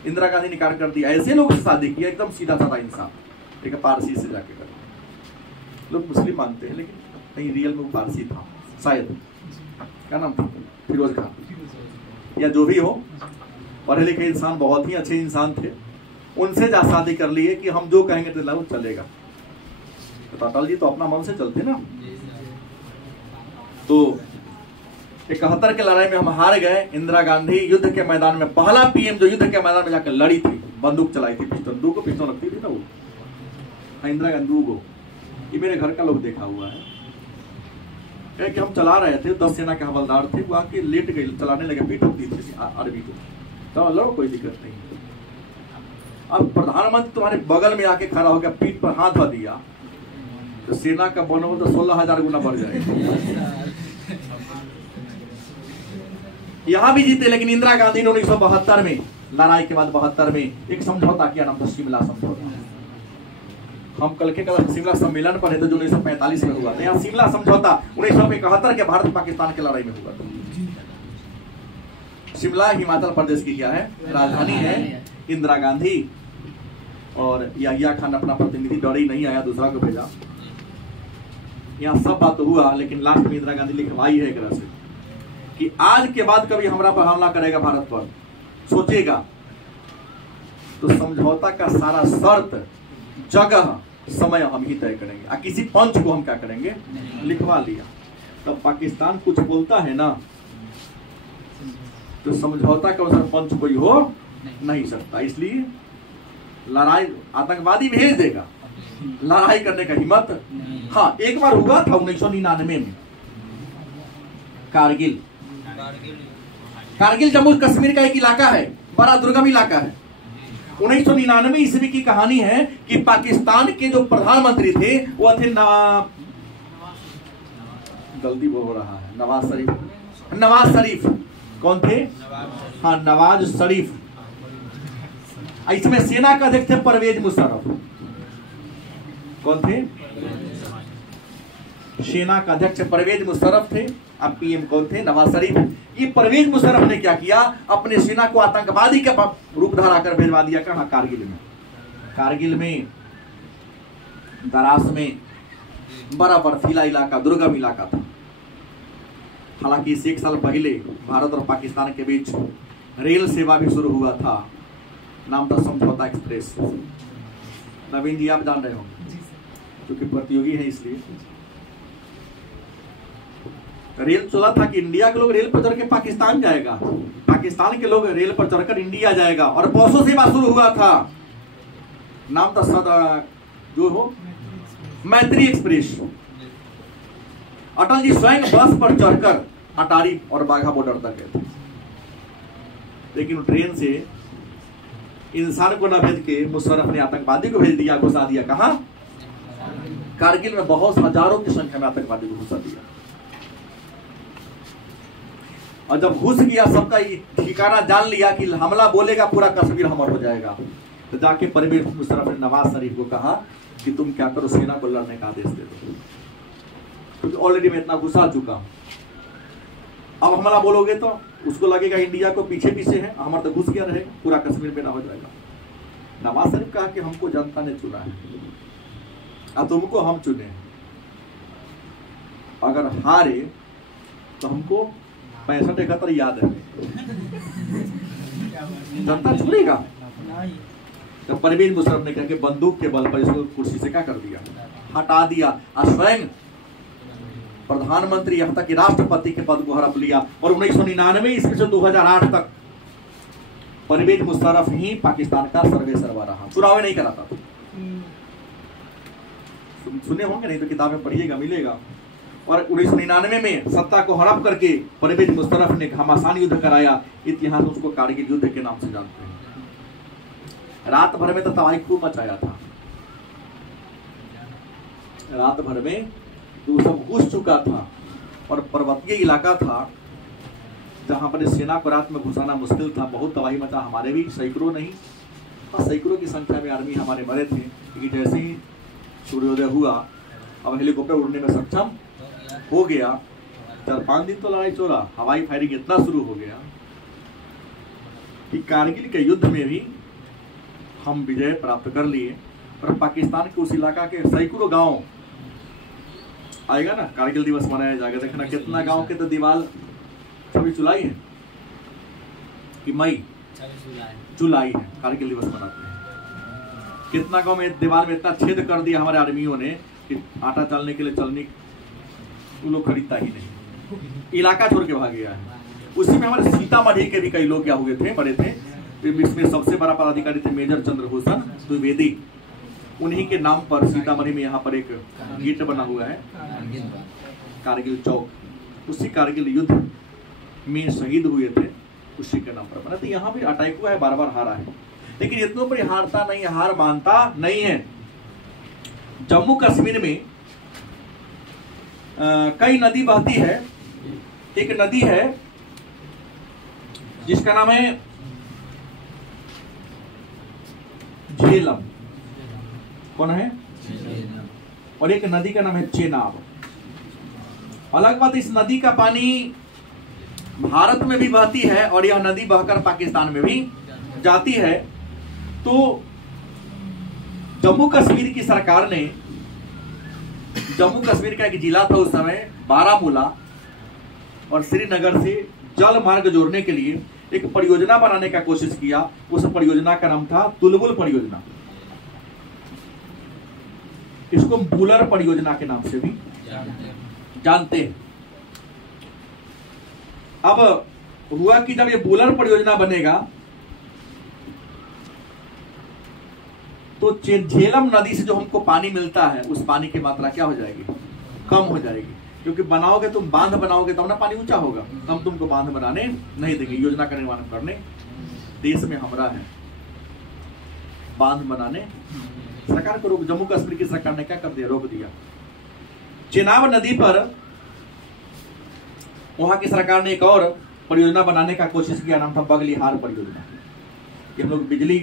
इंदिरा गांधी ने कार्य कर दिया, ऐसे लोगों से शादी किया, एकदम सीधा साधा इंसान, एक पारसी से जाके कर। लोग मुस्लिम मानते हैं लेकिन नहीं, रियल में पारसी था शायद, क्या नाम था, फिरोज खान या जो भी हो, पढ़े लिखे इंसान, बहुत ही अच्छे इंसान थे। उनसे जा शादी कर लिए कि हम जो कहेंगे तो लागू चलेगा। तो अटल जी तो अपना मन से चलते ना। तो 71 के लड़ाई में हम हार गए। इंदिरा गांधी युद्ध के मैदान में पहला पीएम जो युद्ध के मैदान में जाकर लड़ी थी, बंदूक चलाई थी, पिस्टल, 2 को पिस्टल रखती थी ना वो, हाँ इंदिरा गांधी 2 को। ये मेरे घर का लोग देखा हुआ है कि हम चला रहे थे, 10 सेना के हवलदार थे, वो आके लेट गए, चलाने लगे, पीठ होती थी अरबी को, तो लड़ो कोई दिक्कत नहीं। अब प्रधानमंत्री तुम्हारे बगल में आके खड़ा होकर पीठ पर हाथ धो दिया तो सेना का बनोबल तो 16,000 गुना बढ़ जाएगा। यहां भी जीते, लेकिन इंदिरा गांधी ने 1972 में, लड़ाई के बाद 72 में एक समझौता किया, नाम था शिमला समझौता। हम कल के शिमला सम्मेलन पर है तो जो 1945 में हुआ था, यहाँ शिमला समझौता 1971 के भारत पाकिस्तान की लड़ाई में हुआ था। शिमला हिमाचल प्रदेश की क्या है, राजधानी है। इंदिरा गांधी और याहिया खान अपना प्रतिनिधि, डरी नहीं आया, दूसरा को भेजा। यहाँ सब बात तो हुआ, लेकिन लास्ट में इंदिरा गांधी लिखवाई है एक तरह से कि आज के बाद कभी हमरा पर हमला करेगा, भारत पर सोचेगा तो समझौता का सारा शर्त, जगह, समय हम ही तय करेंगे, और किसी पंच को हम क्या करेंगे, लिखवा लिया। तब पाकिस्तान कुछ बोलता है ना तो समझौता के अनुसार पंच कोई हो नहीं सकता। इसलिए लड़ाई आतंकवादी भेज देगा, लड़ाई करने का हिम्मत। हाँ एक बार हुआ था 1999 में, कारगिल जम्मू कश्मीर का एक इलाका है, बड़ा दुर्गम इलाका है। 1999 ईस्वी की कहानी है कि पाकिस्तान के जो प्रधानमंत्री थे वो थे जल्दी वो हो रहा है, नवाज शरीफ। कौन थे, हाँ नवाज शरीफ। इसमें सेना का अध्यक्ष थे परवेज मुशर्रफ। कौन थे, सेना का अध्यक्ष परवेज मुशर्रफ थे। अब पीएम कौन थे, नवाज शरीफ। ये परवेज मुशर्रफ ने क्या किया, अपने सेना को आतंकवादी के रूप धारा कर भेजवा दिया कहां, कारगिल में दरास में, बड़ा बर्फीला इलाका, दुर्गम इलाका था। हालांकि इस 1 साल पहले भारत और पाकिस्तान के बीच रेल सेवा भी शुरू हुआ था, नाम था समझौता एक्सप्रेस। नवीन जी आप जान रहे होंगे क्योंकि प्रतियोगी है, इसलिए रेल चला था कि इंडिया के लोग रेल पर चढ़ के पाकिस्तान जाएगा, पाकिस्तान के लोग रेल पर चढ़कर इंडिया जाएगा, और बसों सेवा शुरू हुआ था, नाम था जो हो मैत्री एक्सप्रेस। अटल जी स्वयं बस पर चढ़कर अटारी और बाघा बॉर्डर तक गए थे। लेकिन ट्रेन से इंसान को न भेज के मुशर्रफ ने आतंकवादी को भेज दिया, घुसा दिया। कहाँ? कारगिल में बहुत हजारों की संख्या में आतंकवादी को घुसा दिया। और जब घुस गया, सबका ठिकाना जान लिया कि हमला बोलेगा पूरा कश्मीर हमर हो जाएगा, तो जाके परवेज मुशर्रफ ने नवाज शरीफ को कहा कि तुम क्या करो, सेना को लड़ने का आदेश दे दो, क्योंकि ऑलरेडी मैं इतना घुसा चुका हूं। अब हमला बोलोगे तो उसको लगेगा इंडिया को पीछे पीछे है, हमारा तो घुस गया रहेगा, पूरा कश्मीर में ना हो जाएगा। नवाज शरीफ कहा कि हमको जनता ने चुना है, अब तुमको हम चुने, अगर हारे तो हमको 65-71 याद है, जनता चुनेगा। तो परवेज मुशर्रफ ने कहा कि बंदूक के बल पर इसको कुर्सी से क्या कर दिया, हटा दिया। स्वयं प्रधानमंत्री यहाँ तक कि राष्ट्रपति के पद को हड़प लिया। और 1999 ईस्वी से 2008 तक परवेज मुशर्रफ ही पाकिस्तान का सर्वेसर्वा रहा, चुनाव नहीं कराता था। सुने होंगे, नहीं तो किताबें पढ़िएगा, मिलेगा। और 1999 में सत्ता को हड़प करके परवेज मुशर्रफ ने घमासान युद्ध कराया। इतिहास उसको कारगिल युद्ध के नाम से जानते हैं। रात भर में तो तबाही खूब मचाया था, रात भर में तो सब घुस चुका था और पर्वतीय इलाका था जहां पर सेना को रात में घुसाना मुश्किल था। बहुत तबाही मचा, हमारे भी सैकड़ों नहीं सैकड़ों की संख्या में आदमी हमारे मरे थे। क्योंकि जैसे ही सूर्योदय हुआ, अब हेलीकॉप्टर उड़ने में सक्षम हो गया, 4-5 दिन तो लड़ाई चोरा, हवाई फायरिंग इतना शुरू हो गया कि कारगिल के युद्ध में भी हम विजय प्राप्त कर लिए। और पाकिस्तान के उस इलाका के सैकड़ों गांव आएगा ना, कारगिल दिवस मनाया जाएगा, देखना कितना गांव के तो दीवार 26 जुलाई है कि मई, जुलाई है, कारगिल दिवस मनाते हैं। कितना गांव में दीवार में इतना छेद कर दिया हमारे आर्मियों ने कि आटा चालने के लिए चलनी लोग खरीदता ही नहीं, इलाका छोड़ के भाग गया है। उसी में हमारे सीतामढ़ी के भी कई लोग क्या हुए थे, बड़े थे। इसमें सबसे बड़ा पदाधिकारी थे मेजर चंद्रभूषण द्विवेदी, उन्हीं के नाम पर सीतामढ़ी में यहाँ पर एक गेट बना हुआ है, कारगिल चौक। उसी कारगिल युद्ध में शहीद हुए थे, उसी के नाम पर बना। तो यहाँ भी अटैक हुआ है, बार बार हारा है, लेकिन इतनों पर हारता नहीं, हार मानता नहीं है। जम्मू कश्मीर में कई नदी बहती है। एक नदी है जिसका नाम है झेलम, कौन है, और एक नदी का नाम है चेनाब। अलग बात, इस नदी का पानी भारत में भी बहती है और यह नदी बहकर पाकिस्तान में भी जाती है। तो जम्मू कश्मीर की सरकार ने, जम्मू कश्मीर का एक जिला था उस समय बारामूला, और श्रीनगर से जल मार्ग जोड़ने के लिए एक परियोजना बनाने का कोशिश किया। उस परियोजना का नाम था तुलबुल परियोजना। इसको बुलर परियोजना के नाम से भी जानते हैं। अब हुआ कि जब ये बुलर परियोजना बनेगा तो झेलम नदी से जो हमको पानी मिलता है, उस पानी की मात्रा क्या हो जाएगी, कम हो जाएगी। क्योंकि बनाओगे तुम, बांध बनाओगे तब ना पानी ऊंचा होगा, हम तुमको बांध बनाने नहीं देंगे। योजना का निर्माण करने देश में हमरा है, बांध बनाने सरकार को रोक, जम्मू कश्मीर की सरकार ने क्या कर दिया, रोक दिया। चेनाब नदी पर वहां की सरकार ने एक और परियोजना बनाने का कोशिश किया, नाम था बगलिहार परियोजना। कि हम लोग बिजली,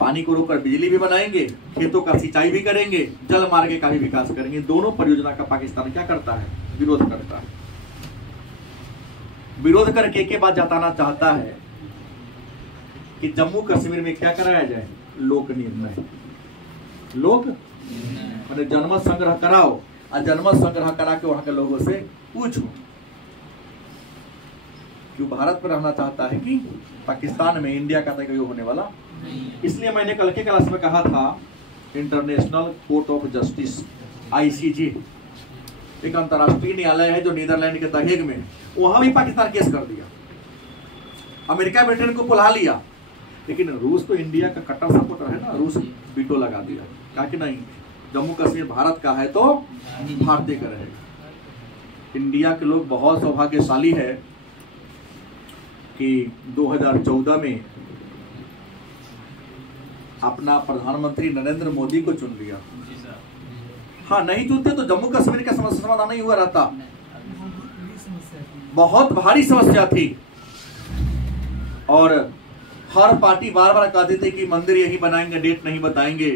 पानी को रोककर बिजली भी बनाएंगे, खेतों का सिंचाई भी करेंगे, जल मार्ग का भी विकास करेंगे। दोनों परियोजना का पाकिस्तान क्या करता है, विरोध करता है। विरोध करके के बाद जताना चाहता है कि जम्मू कश्मीर में क्या कराया जाए, लोक निर्णय। लोक मैंने जनमत संग्रह कराओ, और जनमत संग्रह करा के वहां के लोगों से पूछो क्यों भारत पर रहना चाहता है कि पाकिस्तान में, इंडिया का तय होने वाला। इसलिए मैंने कल के क्लास में कहा था, international court of justice ICJ एक अंतर्राष्ट्रीय न्यायालय है जो नीदरलैंड के द हेग में, वहां भी पाकिस्तान केस कर दिया। अमेरिका ब्रिटेन को बुला लिया, लेकिन रूस तो इंडिया का कट्टर सपोर्टर है ना, रूस वीटो लगा दिया, कहा कि नहीं, जम्मू कश्मीर भारत का है तो भारतीय का रहेगा। इंडिया के लोग बहुत सौभाग्यशाली है कि 2014 में अपना प्रधानमंत्री नरेंद्र मोदी को चुन लिया। हाँ, नहीं चुनते तो जम्मू कश्मीर का समस्या समाधान नहीं हुआ रहता। बहुत भारी समस्या थी और हर पार्टी बार बार कहते थे कि मंदिर यही बनाएंगे, डेट नहीं बताएंगे।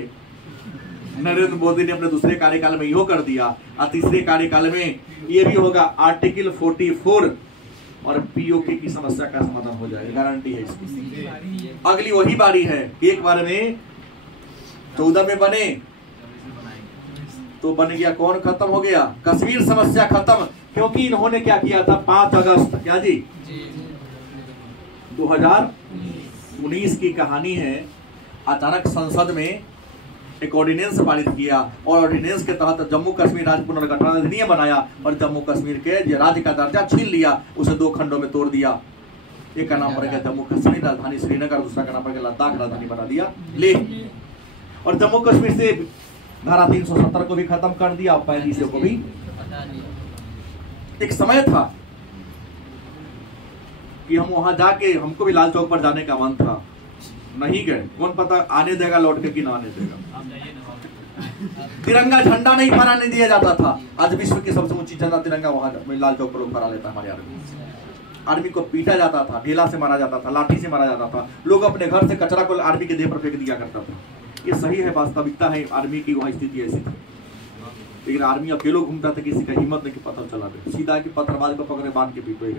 नरेंद्र मोदी ने अपने दूसरे कार्यकाल में यो कर दिया और तीसरे कार्यकाल में ये भी होगा, आर्टिकल 44 और पीओके की समस्या का समाधान हो जाएगा, गारंटी है इसकी। अगली वही बारी है, एक बार में 14 में बने तो बन गया कौन, खत्म हो गया कश्मीर समस्या खत्म। क्योंकि इन्होंने क्या किया था, 5 अगस्त क्या जी 2019 की कहानी है। अचानक संसद में एक ऑर्डिनेंस पारित किया और ऑर्डिनेंस के तहत जम्मू कश्मीर राज्य पुनर्गठन अधिनियम बनाया और जम्मू कश्मीर के राज्य का दर्जा छीन लिया, उसे 2 खंडों में तोड़ दिया। एक का नाम पड़ गया जम्मू कश्मीर राजधानी श्रीनगर, दूसरा का नाम पड़ गया लद्दाख राजधानी बना दिया लेह। और जम्मू कश्मीर से धारा 370 को भी खत्म कर दिया और 35 को भी। एक समय था कि हम वहां जाके, हमको भी लाल चौक पर जाने का मन था, नहीं गए। कौन पता आने देगा लौट के कि ना आने देगा। तिरंगा झंडा नहीं फहराने दिया जाता था। आज विश्व की सबसे ऊंची झंडा तिरंगा वहां लाल चौक पर फहरा लेता हमारे आर्मी को पीटा जाता था, ढेला से मारा जाता था, लाठी से मारा जाता था। लोग अपने घर से कचरा को आर्मी के देह पर फेंक दिया करता था। ये सही है, वास्तविकता है, आर्मी की वहां स्थिति ऐसी थी। लेकिन आर्मी अकेले घूमता था, किसी का हिम्मत नहीं कि पत्थर चला दे, सीधा कि पत्थरबाज को पकड़े बांध के पीटो एक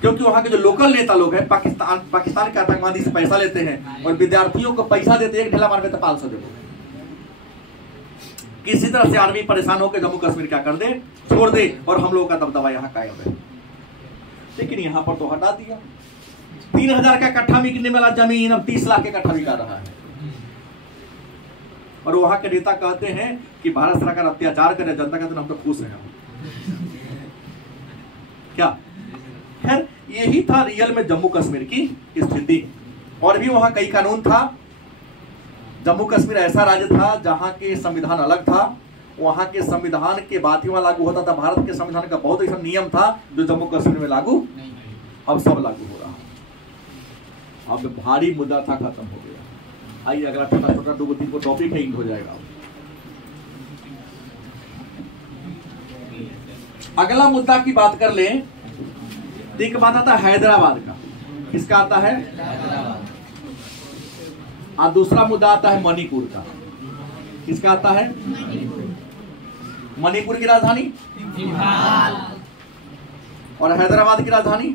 क्योंकि वहां के जो लोकल नेता लोग हैं पाकिस्तान के आतंकवादी से पैसा लेते हैं और विद्यार्थियों को पैसा देते, एक ढेला मारते तो 500 देते। किसी तरह से आर्मी परेशान होकर जम्मू कश्मीर क्या कर दे, छोड़ दे और हम लोगों का दबदबा यहाँ कायम है। लेकिन यहाँ पर तो हटा दिया। 3000 का कट्ठा बिकने वाला जमीन अब 30 लाख के कट्ठा बिका रहा है। और वहां के नेता कहते हैं कि भारत सरकार अत्याचार करे, जनता कहते हैं हम तो खुश हैं। क्या खैर यही था रियल में जम्मू कश्मीर की स्थिति। और भी वहां कई कानून था। जम्मू कश्मीर ऐसा राज्य था जहां के संविधान अलग था, वहां के संविधान के बाद ही वहां लागू होता था। भारत के संविधान का बहुत ऐसा नियम था जो जम्मू कश्मीर में लागू, अब सब लागू हो रहा। अब भारी मुद्दा था, खत्म हो गया। आइए अगला छोटा छोटा 2-3 को टॉपिक है, हो जाएगा। अगला मुद्दा की बात कर लें। एक बात आता है हैदराबाद का, किसका आता है, और दूसरा मुद्दा आता है मणिपुर का। किसका आता है, मणिपुर की राजधानी और हैदराबाद की राजधानी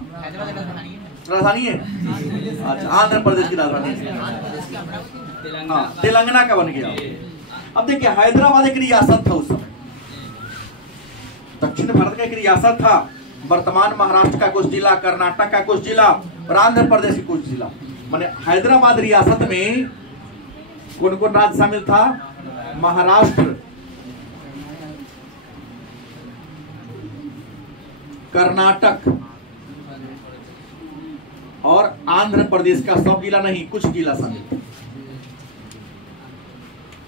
है। अच्छा, आंध्र प्रदेश की राजधानी है। हाँ, तेलंगाना का बन गया। अब देखिए हैदराबाद एक रियासत था उस समय, दक्षिण भारत का एक रियासत था। वर्तमान महाराष्ट्र का कुछ जिला, कर्नाटक का कुछ जिला और आंध्र प्रदेश का कुछ जिला। माने हैदराबाद रियासत में कौन कौन राज्य शामिल था, महाराष्ट्र, कर्नाटक और आंध्र प्रदेश का सब जिला नहीं, कुछ जिला शामिल।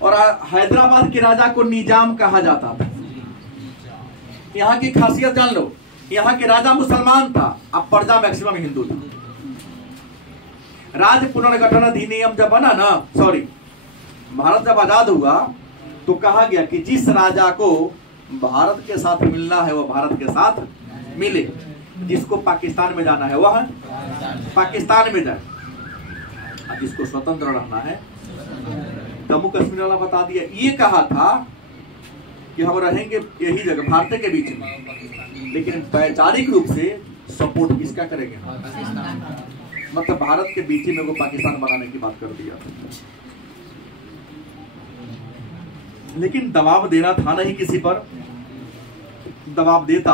और हैदराबाद के राजा को निजाम कहा जाता था। यहाँ की खासियत जान लो, यहाँ के राजा मुसलमान था, अब प्रजा मैक्सिमम हिंदू था। राज्य पुनर्गठन अधिनियम जब बना ना, सॉरी, भारत जब आजाद हुआ तो कहा गया कि जिस राजा को भारत के साथ मिलना है वह भारत के साथ मिले, जिसको पाकिस्तान में जाना है वह पाकिस्तान में जाए, और जिसको स्वतंत्र रहना है। जम्मू कश्मीर वाला बता दिया, ये कहा था कि हम रहेंगे यही जगह भारत के बीच में, लेकिन वैचारिक रूप से सपोर्ट किसका करेंगे, मतलब भारत के बीच में वो पाकिस्तान बनाने की बात कर दिया। लेकिन दबाव देना था नहीं किसी पर, दबाव देता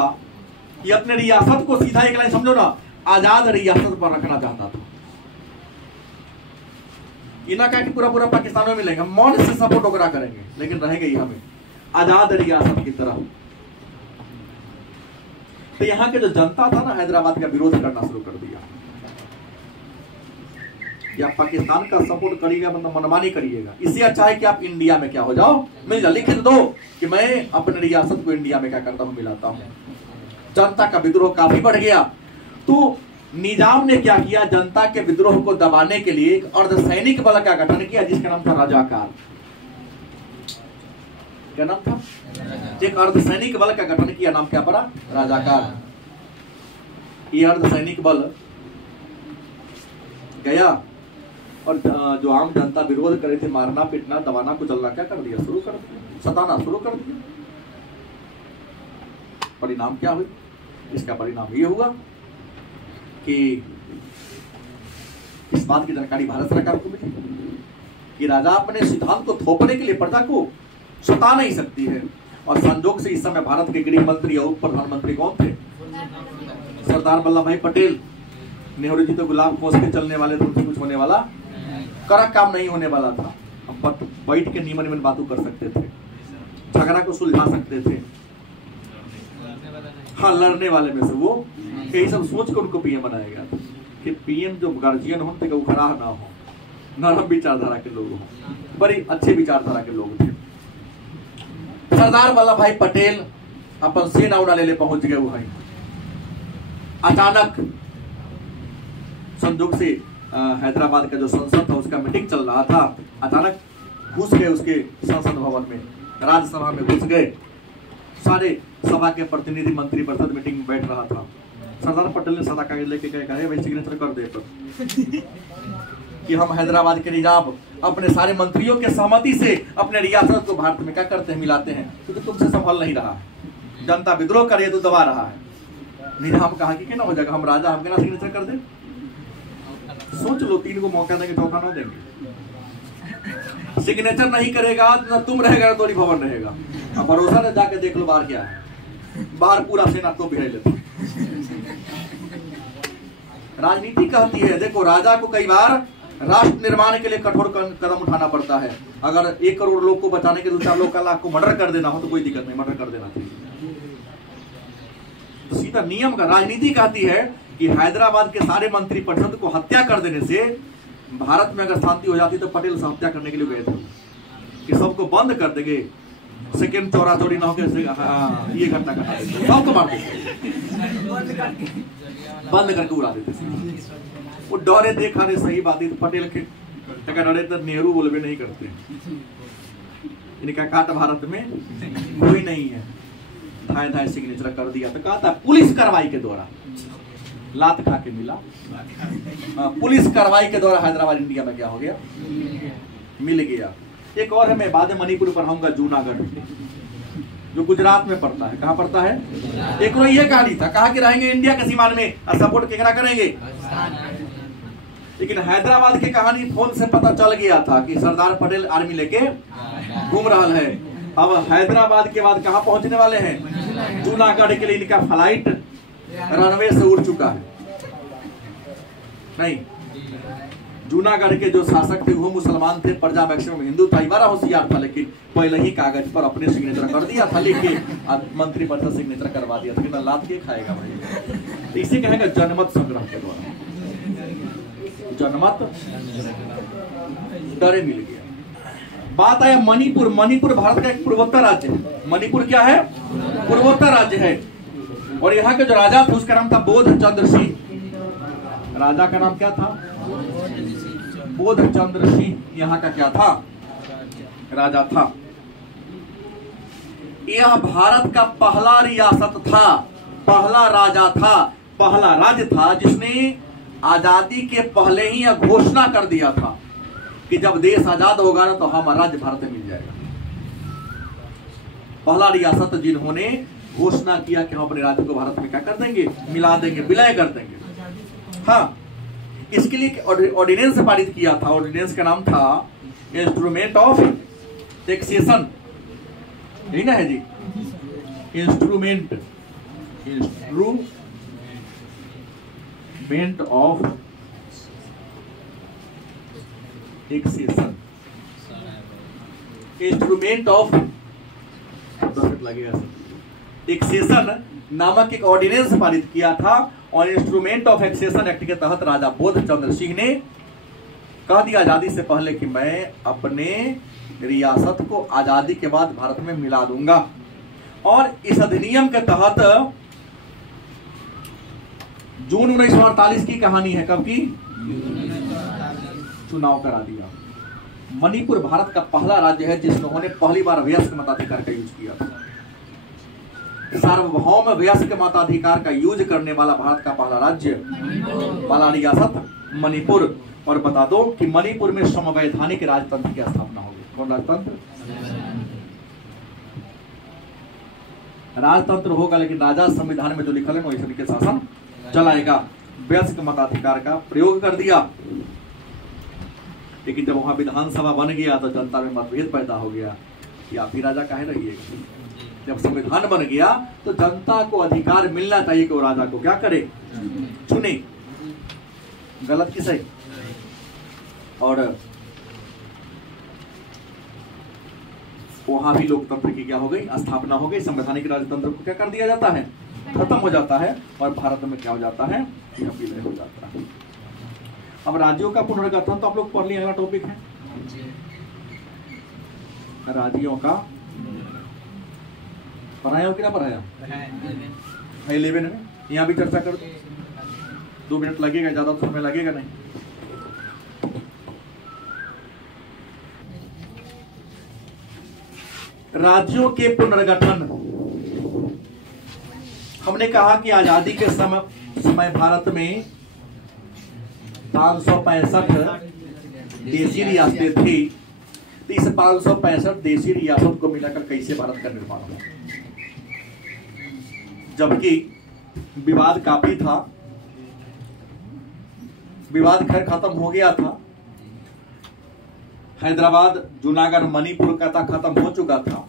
ये अपने रियासत को सीधा एक लाइन समझो ना, आजाद रियासत पर रखना चाहता था। इना कहा कि पूरा पूरा पाकिस्तान में मिलेगा, मौन से सपोर्ट वगैरह करेंगे, लेकिन रहेंगे ही हमें आजाद रियासत की तरह। तो यहाँ के जो जनता था ना हैदराबाद का विरोध करना शुरू कर दिया। कि आप पाकिस्तान का सपोर्ट करिएगा, मतलब मनमानी करिएगा। इससे अच्छा है कि आप इंडिया में क्या हो जाओ, मिल जाओ। लिख दो कि मैं अपने रियासत को इंडिया में क्या करता हूँ, मिलाता हूँ। जनता का विद्रोह काफी बढ़ गया, तो निजाम ने क्या किया, जनता के विद्रोह को दबाने के लिए एक अर्धसैनिक बल का गठन किया, जिसका नाम था रजाकार। क्या नाम था? एक अर्धसैनिक बल का गठन किया, नाम क्या पड़ा? रजाकार। ये अर्धसैनिक बल गया और जो आम जनता विरोध करे थे, मारना पीटना दबाना कुचलना क्या कर दिया, शुरू कर दिया, सताना शुरू कर दिया। परिणाम क्या हुई? इसका परिणाम ये हुआ कि इस बात की जानकारी भारत सरकार को मिली कि राजा अपने सिद्धांत को थोपने के लिए प्रजा को सता नहीं सकती है। और संजोग से इस समय भारत के गृह मंत्री और उप प्रधानमंत्री कौन थे? सरदार वल्लभ भाई पटेल। नेहरू जी तो गुलाब खोस के चलने वाले थे, उनसे कुछ होने वाला कड़क काम नहीं होने वाला था। हम बैठ के नीमन नीमन बातों कर सकते थे, झगड़ा को सुलझा सकते थे। हाँ, लड़ने वाले में से वो यही सब सोच कर उनको पीएम बनाया गया था कि पीएम जो गार्जियन होते वो खराब ना हो, नरम विचारधारा के लोग हो, बड़ी अच्छे विचारधारा के लोग थे। सरदार वल्लभ भाई पटेल अपन सेना उड़ा ले पहुंच गए वहीं। अचानक संजोग से हैदराबाद का जो संसद था उसका मीटिंग चल रहा था, अचानक घुस गए उसके संसद भवन में, राज्यसभा में घुस गए। सारे सभा के प्रतिनिधि मंत्री परिषद मीटिंग में बैठ रहा था। सरदार पटेल ने सादा कागज लेके कहे भाई सिग्नेचर कर दे पर कि हम हैदराबाद के निजाम अपने सारे मंत्रियों के सहमति से अपने रियासत को भारत में क्या करते हैं, मिलाते हैं, क्योंकि तुमसे संभल नहीं रहा है। जनता विद्रोह करे तो दबा रहा है। निजाम कहा कि क्या हो जाएगा, हम राजा, हम क्या सिग्नेचर कर दे। सोच लो, 3 को मौका देंगे, चौथा ना देंगे। सिग्नेचर नहीं करेगा ना तुम रहेगा, तो भवन रहेगा। अब भरोसा ने जाके देख लो बाहर क्या है, बाहर पूरा सेना तो बिहार लेता। राजनीति कहती है, देखो राजा को कई बार राष्ट्र निर्माण के लिए कठोर कदम उठाना पड़ता है। अगर 1 करोड़ लोग को बचाने के 2-4 लोग का लाख को मर्डर कर देना हो तो कोई दिक्कत नहीं, मर्डर कर देना चाहिए। तो सीधा नियम का राजनीति कहती है कि हैदराबाद के सारे मंत्री परिषद को हत्या कर देने से भारत में अगर शांति हो जाती तो पटेल से हत्या करने के लिए गए थे कि सबको बंद कर देंगे, सेकेंड चौरा चोरी ना होकर ये घटना घटा देते, सबको मार देते, बंद करके उड़ा देते। वो डरे देखा रे, सही बात है। तो पटेल के डरे तो नेहरू बोलबे नहीं करते, इनका काट भारत में कोई नहीं है। धाए धाए सिग्नेचर कर दिया। तो कहा था पुलिस कार्रवाई के द्वारा, लात खा के मिला, पुलिस कार्रवाई के द्वारा हैदराबाद इंडिया में क्या हो गया, मिल गया। एक और है, मैं बाद में मणिपुर पढ़ाऊंगा, जूनागढ़ जो गुजरात में पड़ता है। कहाँ पड़ता है? एक और ये कहानी था, कहा कि रहेंगे इंडिया के सीमान में और सपोर्ट केकरा करेंगे। लेकिन हैदराबाद की कहानी फोन से पता चल गया था कि सरदार पटेल आर्मी लेके घूम रहा है। अब हैदराबाद के बाद कहाँ पहुंचने वाले हैं? जूनागढ़ के लिए इनका फ्लाइट रनवे से उड़ चुका है। नहीं, जूनागढ़ के जो शासक थे वो मुसलमान थे, प्रजा मैक्सिमम हिंदू था, बड़ा होशियार था, लेकिन पहले ही कागज पर अपने सिग्नेचर कर दिया था, लिख के मंत्री परिषद सिग्नेचर करवा दिया था। कि लात के खाएगा भाई। तो इसे कहेगा जनमत संग्रह के द्वारा, जनमत डरे मिल गया। बात आया मणिपुर। मणिपुर भारत का एक पूर्वोत्तर राज्य है। मणिपुर क्या है? पूर्वोत्तर राज्य है। और यहाँ के जो राजा थे उसका नाम था बोधचंद्र सिंह। राजा का नाम क्या था? बोधचंद्र सिंह यहाँ का क्या था? राजा था। यह भारत का पहला रियासत था, पहला राजा था, पहला राज्य था जिसने आजादी के पहले ही यह घोषणा कर दिया था कि जब देश आजाद होगा ना तो हमारा राज्य भारत में मिल जाएगा। पहला रियासत जिन्होंने घोषणा किया कि हम अपने राज्य को भारत में क्या कर देंगे, मिला देंगे, विलय कर देंगे। हाँ, इसके लिए ऑर्डिनेंस पारित किया था। ऑर्डिनेंस का नाम था इंस्ट्रूमेंट ऑफ टैक्सेशन, यही ना है जी? Instrument of taxation, instrument of taxation नामक एक ऑर्डिनेंस पारित किया था। और इंस्ट्रूमेंट ऑफ टैक्सेशन एक्ट के तहत राजा बोधचंद्र सिंह ने कह दिया आजादी से पहले कि मैं अपने रियासत को आजादी के बाद भारत में मिला दूंगा। और इस अधिनियम के तहत जून 1948 की कहानी है, कब की? चुनाव करा दिया। मणिपुर भारत का पहला राज्य है जिन्होंने पहली बार वयस्क मताधिकार का यूज किया था। सार्वभौम वयस्क मताधिकार का यूज करने वाला भारत का पहला राज्य, पहला रियासत मणिपुर। और बता दो कि मणिपुर में संवैधानिक राजतंत्र की स्थापना होगी। कौन राजतंत्र? राजतंत्र होगा, लेकिन राजा संविधान में जो लिखा है वही तरीके से शासन चलाएगा। वयस्क मताधिकार का प्रयोग कर दिया। लेकिन जब वहां विधानसभा बन गया तो जनता में मतभेद पैदा हो गया कि आप ही राजा काहे रहिएगा। जब संविधान बन गया तो जनता को अधिकार मिलना चाहिए कि वो राजा को क्या करे, चुने। गलत की सही? और वहां भी लोकतंत्र की क्या हो गई, स्थापना हो गई। संवैधानिक राजतंत्र को क्या कर दिया जाता है, खत्म हो जाता है। और भारत में क्या हो जाता है, यह विलय हो जाता है। अब राज्यों का पुनर्गठन तो आप लोग पढ़ लिए, अगला टॉपिक है राज्यों का। पढ़ाया हो कि ना पढ़ाया? 11 में यहाँ भी चर्चा कर दो। 2 मिनट लगेगा, ज्यादा तो समय लगेगा नहीं। राज्यों के पुनर्गठन। हमने कहा कि आजादी के समय भारत में 565 देशी रियासतें थी। तो इस 565 देशी रियासत को मिलाकर कैसे भारत का निर्माण हुआ? जबकि विवाद काफी था, विवाद खैर खत्म हो गया था। हैदराबाद, जूनागढ़, मणिपुर का था खत्म हो चुका था,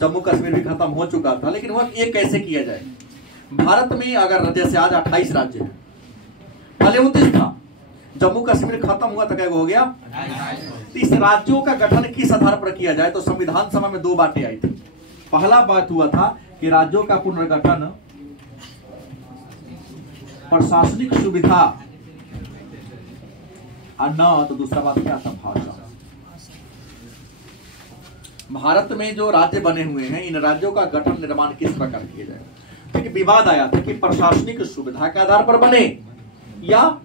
जम्मू कश्मीर भी खत्म हो चुका था। लेकिन वह ये कैसे किया जाए? भारत में अगर जैसे आज 28 राज्य है, पहले 29 था। जम्मू कश्मीर खत्म हुआ तो क्या हो गया? इस राज्यों का गठन किस आधार पर किया जाए? तो संविधान सभा में 2 बातें आई थी। पहला बात हुआ था कि राज्यों का पुनर्गठन प्रशासनिक सुविधा, और न तो दूसरा बात क्या था, भाषा। भारत में जो राज्य बने हुए हैं, इन राज्यों का गठन निर्माण किस प्रकार किया जाए? क्योंकि विवाद आया था कि प्रशासनिक सुविधा के आधार पर बने या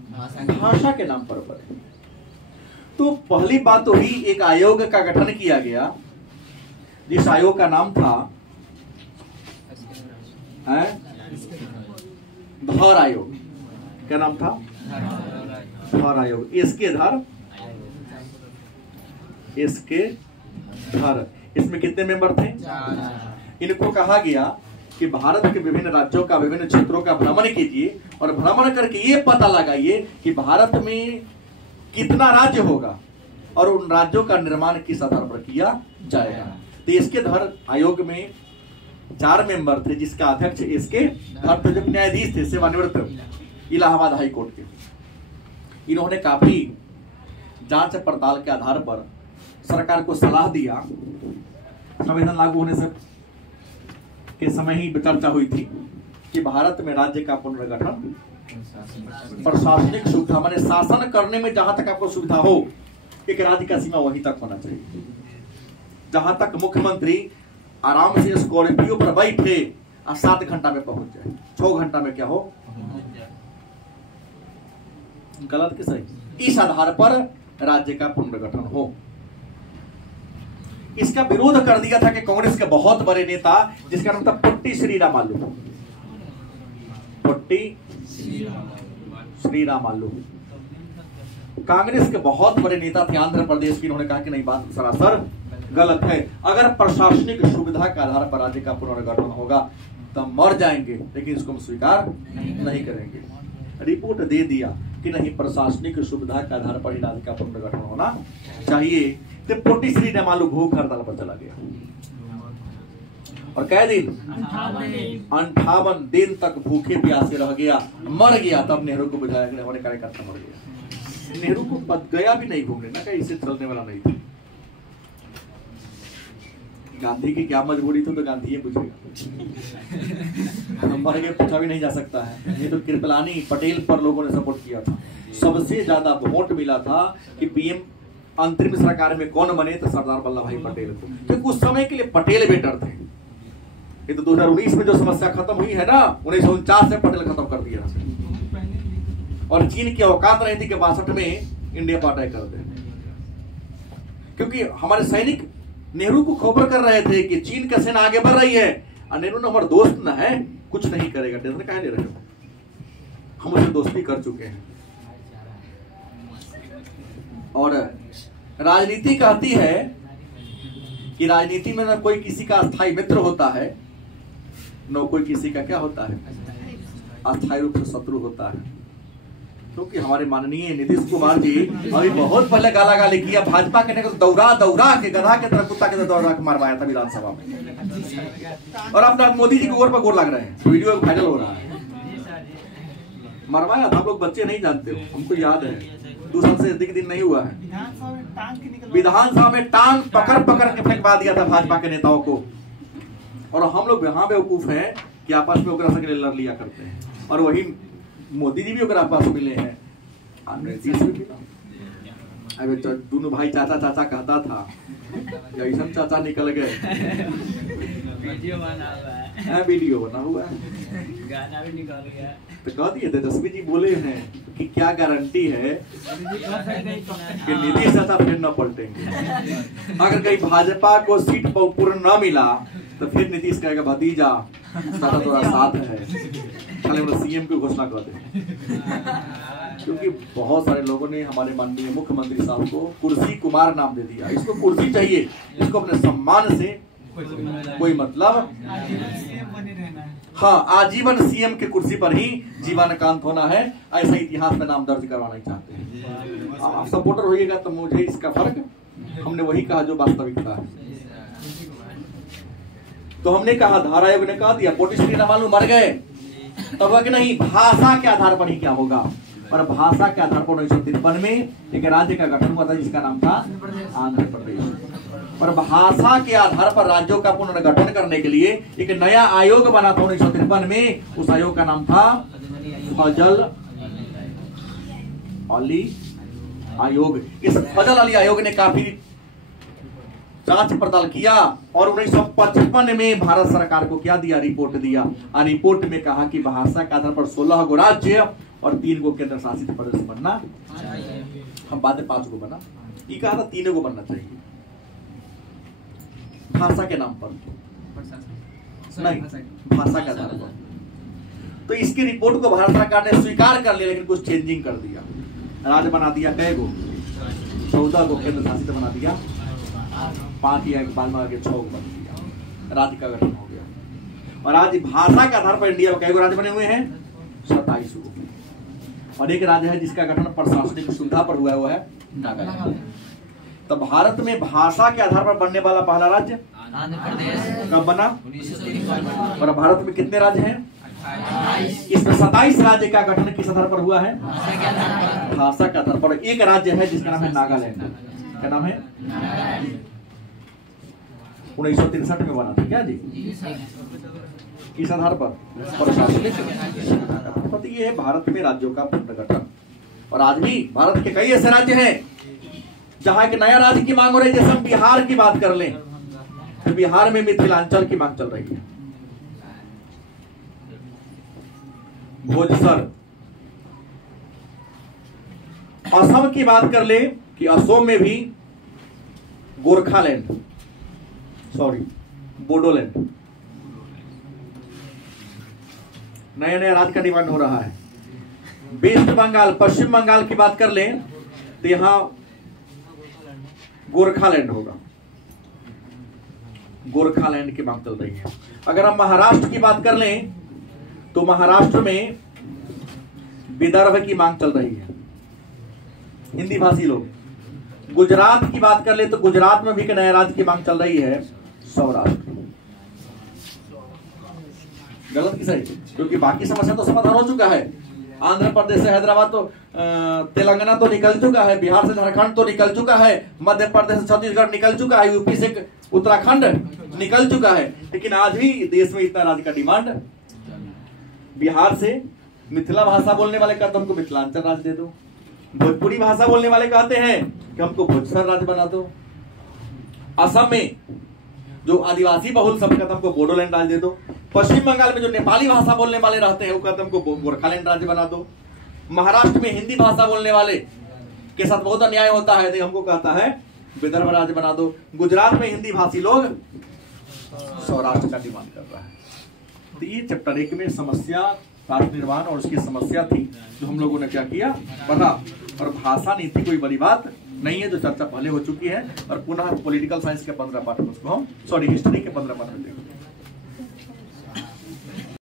भाषा के नाम पर बने। तो पहली बात तो ही एक आयोग का गठन किया गया, जिस आयोग का नाम था धौर आयोग। क्या नाम था? धौर आयोग। इसके धर। इसमें कितने मेंबर थे? 4। इनको कहा गया कि भारत के विभिन्न राज्यों का, विभिन्न क्षेत्रों का भ्रमण कीजिए और भ्रमण करके ये पता लगाइए कि भारत में कितना राज्य होगा और उन राज्यों का निर्माण किस आधार पर किया जाएगा। तो इसके धर आयोग में 4 मेंबर थे, जिसका अध्यक्ष इसके धर जो न्यायाधीश थे, सेवानिवृत्त इलाहाबाद हाई कोर्ट के। इन्होंने काफी जांच पड़ताल के आधार पर सरकार को सलाह दिया। संविधान लागू होने से के समय ही चर्चा हुई थी कि भारत में राज्य का पुनर्गठन प्रशासनिक सुविधा, माने शासन करने में जहां तक आपको सुविधा हो, एक राज्य का सीमा वहीं तक होना चाहिए। जहां तक मुख्यमंत्री आराम से स्कॉर्पियो पर बैठे और 7 घंटा में पहुंच जाए, 6 घंटा में क्या हो, गलत कि सही? इस आधार पर राज्य का पुनर्गठन हो। इसका विरोध कर दिया था कि कांग्रेस के बहुत बड़े नेता, जिसका नाम था पोट्टी श्रीरामालू। पोट्टी श्रीरामालू कांग्रेस के बहुत बड़े नेता थे आंध्र प्रदेश की। उन्होंने कहा कि नहीं, बात सरासर गलत है। अगर प्रशासनिक सुविधा के आधार पर राज्य का पुनर्गठन होगा तो मर जाएंगे, लेकिन इसको हम स्वीकार नहीं करेंगे। रिपोर्ट दे दिया कि नहीं, प्रशासनिक सुविधा के आधार पर ही राज्य का पुनर्गठन होना चाहिए। तो पोट्टी श्रीरामालू भूख हड़ताल पर चला गया और कै दिन 58 दिन तक भूखे प्यासे रह गया, मर गया। तब नेहरू को बुझाया कि हमारे कार्यकर्ता मर गया। नेहरू को गया भी नहीं घूमने ना, कहीं इसे चलने वाला नहीं था। गांधी की क्या मजबूरी थी तो गांधी ये पूछेगा। मर के पूछा भी नहीं जा सकता है। ये तो कृपलानी पटेल पर लोगों ने सपोर्ट किया था। सबसे ज्यादा वोट मिला था कि पीएम अंतरिम सरकार में कौन बने, तो सरदार वल्लभ भाई पटेल को, क्योंकि उस समय के लिए पटेल बेटर थे। ये तो 2019 में जो समस्या खत्म हुई है ना, 1949 से पटेल खत्म कर दिया। और चीन की औकात नहीं थी कि 62 में इंडिया को अटैक कर दे, क्योंकि हमारे सैनिक नेहरू को खबर कर रहे थे कि चीन का सेना आगे बढ़ रही है, और नेहरू ने हमारा दोस्त न है, कुछ नहीं करेगा, टेंशन काहे ले रहे हो, हम उससे दोस्ती कर चुके हैं। और राजनीति कहती है कि राजनीति में न कोई किसी का अस्थायी मित्र होता है, न कोई किसी का क्या होता है, अस्थायी रूप से शत्रु होता है। क्योंकि हमारे माननीय नीतीश कुमार जी अभी बहुत पहले गाला गाली किया, भाजपा के दौड़ा दौड़ा के गधा के तरह कुत्ता के तरह दौड़ा के मारवाया था विधानसभा में। और अब मोदी जी के गोर पर गोर लग रहे हैं, वीडियो वायरल हो रहा है। मरवाया था, हम लोग बच्चे नहीं जानते हो, हमको याद है, 2 साल से अधिक दिन नहीं हुआ है। विधानसभा में टांग पकड़ पकड़ के फेंकवा दिया था भाजपा के नेताओं को। और हम लोग यहाँ बेवकूफ हैं कि आपस में ओकरा से लड़ लिया करते हैं, और वही मोदी जी भी ओकरा पास मिले हैं। अबे दोनों भाई चाचा चाचा कहता था, ऐसा चाचा निकल गए। वीडियो बना हुआ है, गाना भी निकाल गया। तो कह दिए तेजस्वी जी बोले हैं कि क्या गारंटी है कि नीतीश चाचा फिर न पलटेंगे। अगर कहीं भाजपा को सीट पर पूर्ण न मिला तो फिर नीतीश कहेगा भतीजा चाचा थोड़ा साथ है, खाली सीएम की घोषणा कर दे। क्योंकि बहुत सारे लोगों ने हमारे माननीय मुख्यमंत्री साहब को कुर्सी कुमार नाम दे दिया। इसको कुर्सी चाहिए, इसको अपने सम्मान से कोई मतलब, हाँ, आजीवन सीएम के कुर्सी पर ही जीवनकांत होना है, ऐसा इतिहास में नाम दर्ज करवाना चाहते हैं। आप सपोर्टर होइएगा तो मुझे इसका फर्क, हमने वही कहा जो वास्तविकता है। तो हमने कहा, धारा आयोग ने कहा दिया पोटिश्री रमालू मर गए, तब कि नहीं, भाषा के आधार पर ही क्या होगा। और भाषा के आधार पर 1953 में एक राज्य का गठन हुआ था जिसका नाम था आंध्र प्रदेश। और भाषा के आधार पर राज्यों का पुनर्गठन करने के लिए एक नया आयोग बना था 1953 में। उस आयोग का नाम था फजल अली आयोग। इस फजल अली आयोग ने काफी जांच पड़ताल किया और 1955 में भारत सरकार को क्या दिया, रिपोर्ट दिया। और रिपोर्ट में कहा कि भाषा के आधार पर 16 गो राज्य और 3 गो केंद्र शासित प्रदेश बनना चाहिए। हम बाद में 5 गो बना, ये कहा था 3 गो बनना चाहिए भाषा के नाम पर, नहीं भाषा के आधार पर। तो इसकी रिपोर्ट को भारत सरकार ने स्वीकार कर लिया, लेकिन कुछ चेंजिंग कर दिया। राज्य बना दिया कै गो, 14 गो केंद्र शासित बना दिया, 5 या बाद में आगे 6 बन दिया, राज्य का गठन हो गया। और आज भाषा के आधार पर इंडिया में कई राज्य बने हुए हैं, 27 गो। और एक राज्य है जिसका गठन प्रशासनिक सुविधा पर हुआ है नागालैंड। तो भारत में भाषा के आधार पर बनने वाला पहला राज्य आंध्र प्रदेश कब बना, 1953। और भारत में कितने राज्य हैं, 28। इसमें 27 राज्य का गठन किस आधार पर हुआ है, भाषा के आधार पर। एक राज्य है जिसका नाम है नागालैंड। क्या नाम है, 1963 में बना था क्या जी, किस आधार पर, प्रशासनिक। ये है भारत में राज्यों का पुनर्गठन। और आज भी भारत के कई ऐसे राज्य हैं जहां एक नया राज्य की मांग हो रही है। जैसे हम बिहार की बात कर लें तो बिहार में मिथिलांचल की मांग चल रही है, भोजसर। असम की बात कर ले कि असम में भी गोरखालैंड, सॉरी बोडोलैंड, नया नया राज्य का डिमांड हो रहा है। वेस्ट बंगाल, पश्चिम बंगाल की बात कर लें तो यहां गोरखालैंड होगा, गोरखालैंड की मांग चल रही है। अगर हम महाराष्ट्र की बात कर लें तो महाराष्ट्र में विदर्भ की मांग चल रही है, हिंदी भाषी लोग। गुजरात की बात कर ले तो गुजरात में भी एक नया राज्य की मांग चल रही है, सौराष्ट्र। गलत की सही, क्योंकि बाकी समस्या तो समाधान हो चुका है। आंध्र प्रदेश से हैदराबाद तो तेलंगाना तो निकल चुका है, बिहार से झारखंड तो निकल चुका है, मध्य प्रदेश से छत्तीसगढ़ निकल चुका है, यूपी से उत्तराखंड निकल चुका है, लेकिन आज भी देश में इतना राज्य का डिमांड। बिहार से मिथिला भाषा बोलने वाले कहते हमको मिथिलांचल राज्य दे दो, भोजपुरी भाषा बोलने वाले कहते हैं कि हमको भोजसर राज्य बना दो, असम में जो आदिवासी बहुल सब कहते हमको बोडोलैंड राज्य दे दो, पश्चिम बंगाल में जो नेपाली भाषा बोलने वाले रहते हैं वो कहते हमको गोरखालैंड राज्य बना दो, महाराष्ट्र में हिंदी भाषा बोलने वाले के साथ बहुत अन्याय होता है तो हमको कहता है विदर्भ राज्य बना दो, गुजरात में हिंदी भाषी लोग सौराष्ट्र का डिमांड कर रहा है। तो ये चैप्टर 1 में समस्या राष्ट्र निर्माण और उसकी समस्या थी जो हम लोगों ने क्या किया, पढ़ा। और भाषा नीति कोई बड़ी बात नहीं है, जो चर्चा पहले हो चुकी है, और पुनः पॉलिटिकल साइंस के 15 पाठ में उसको हम हिस्ट्री के 15 पाठ में देखेंगे।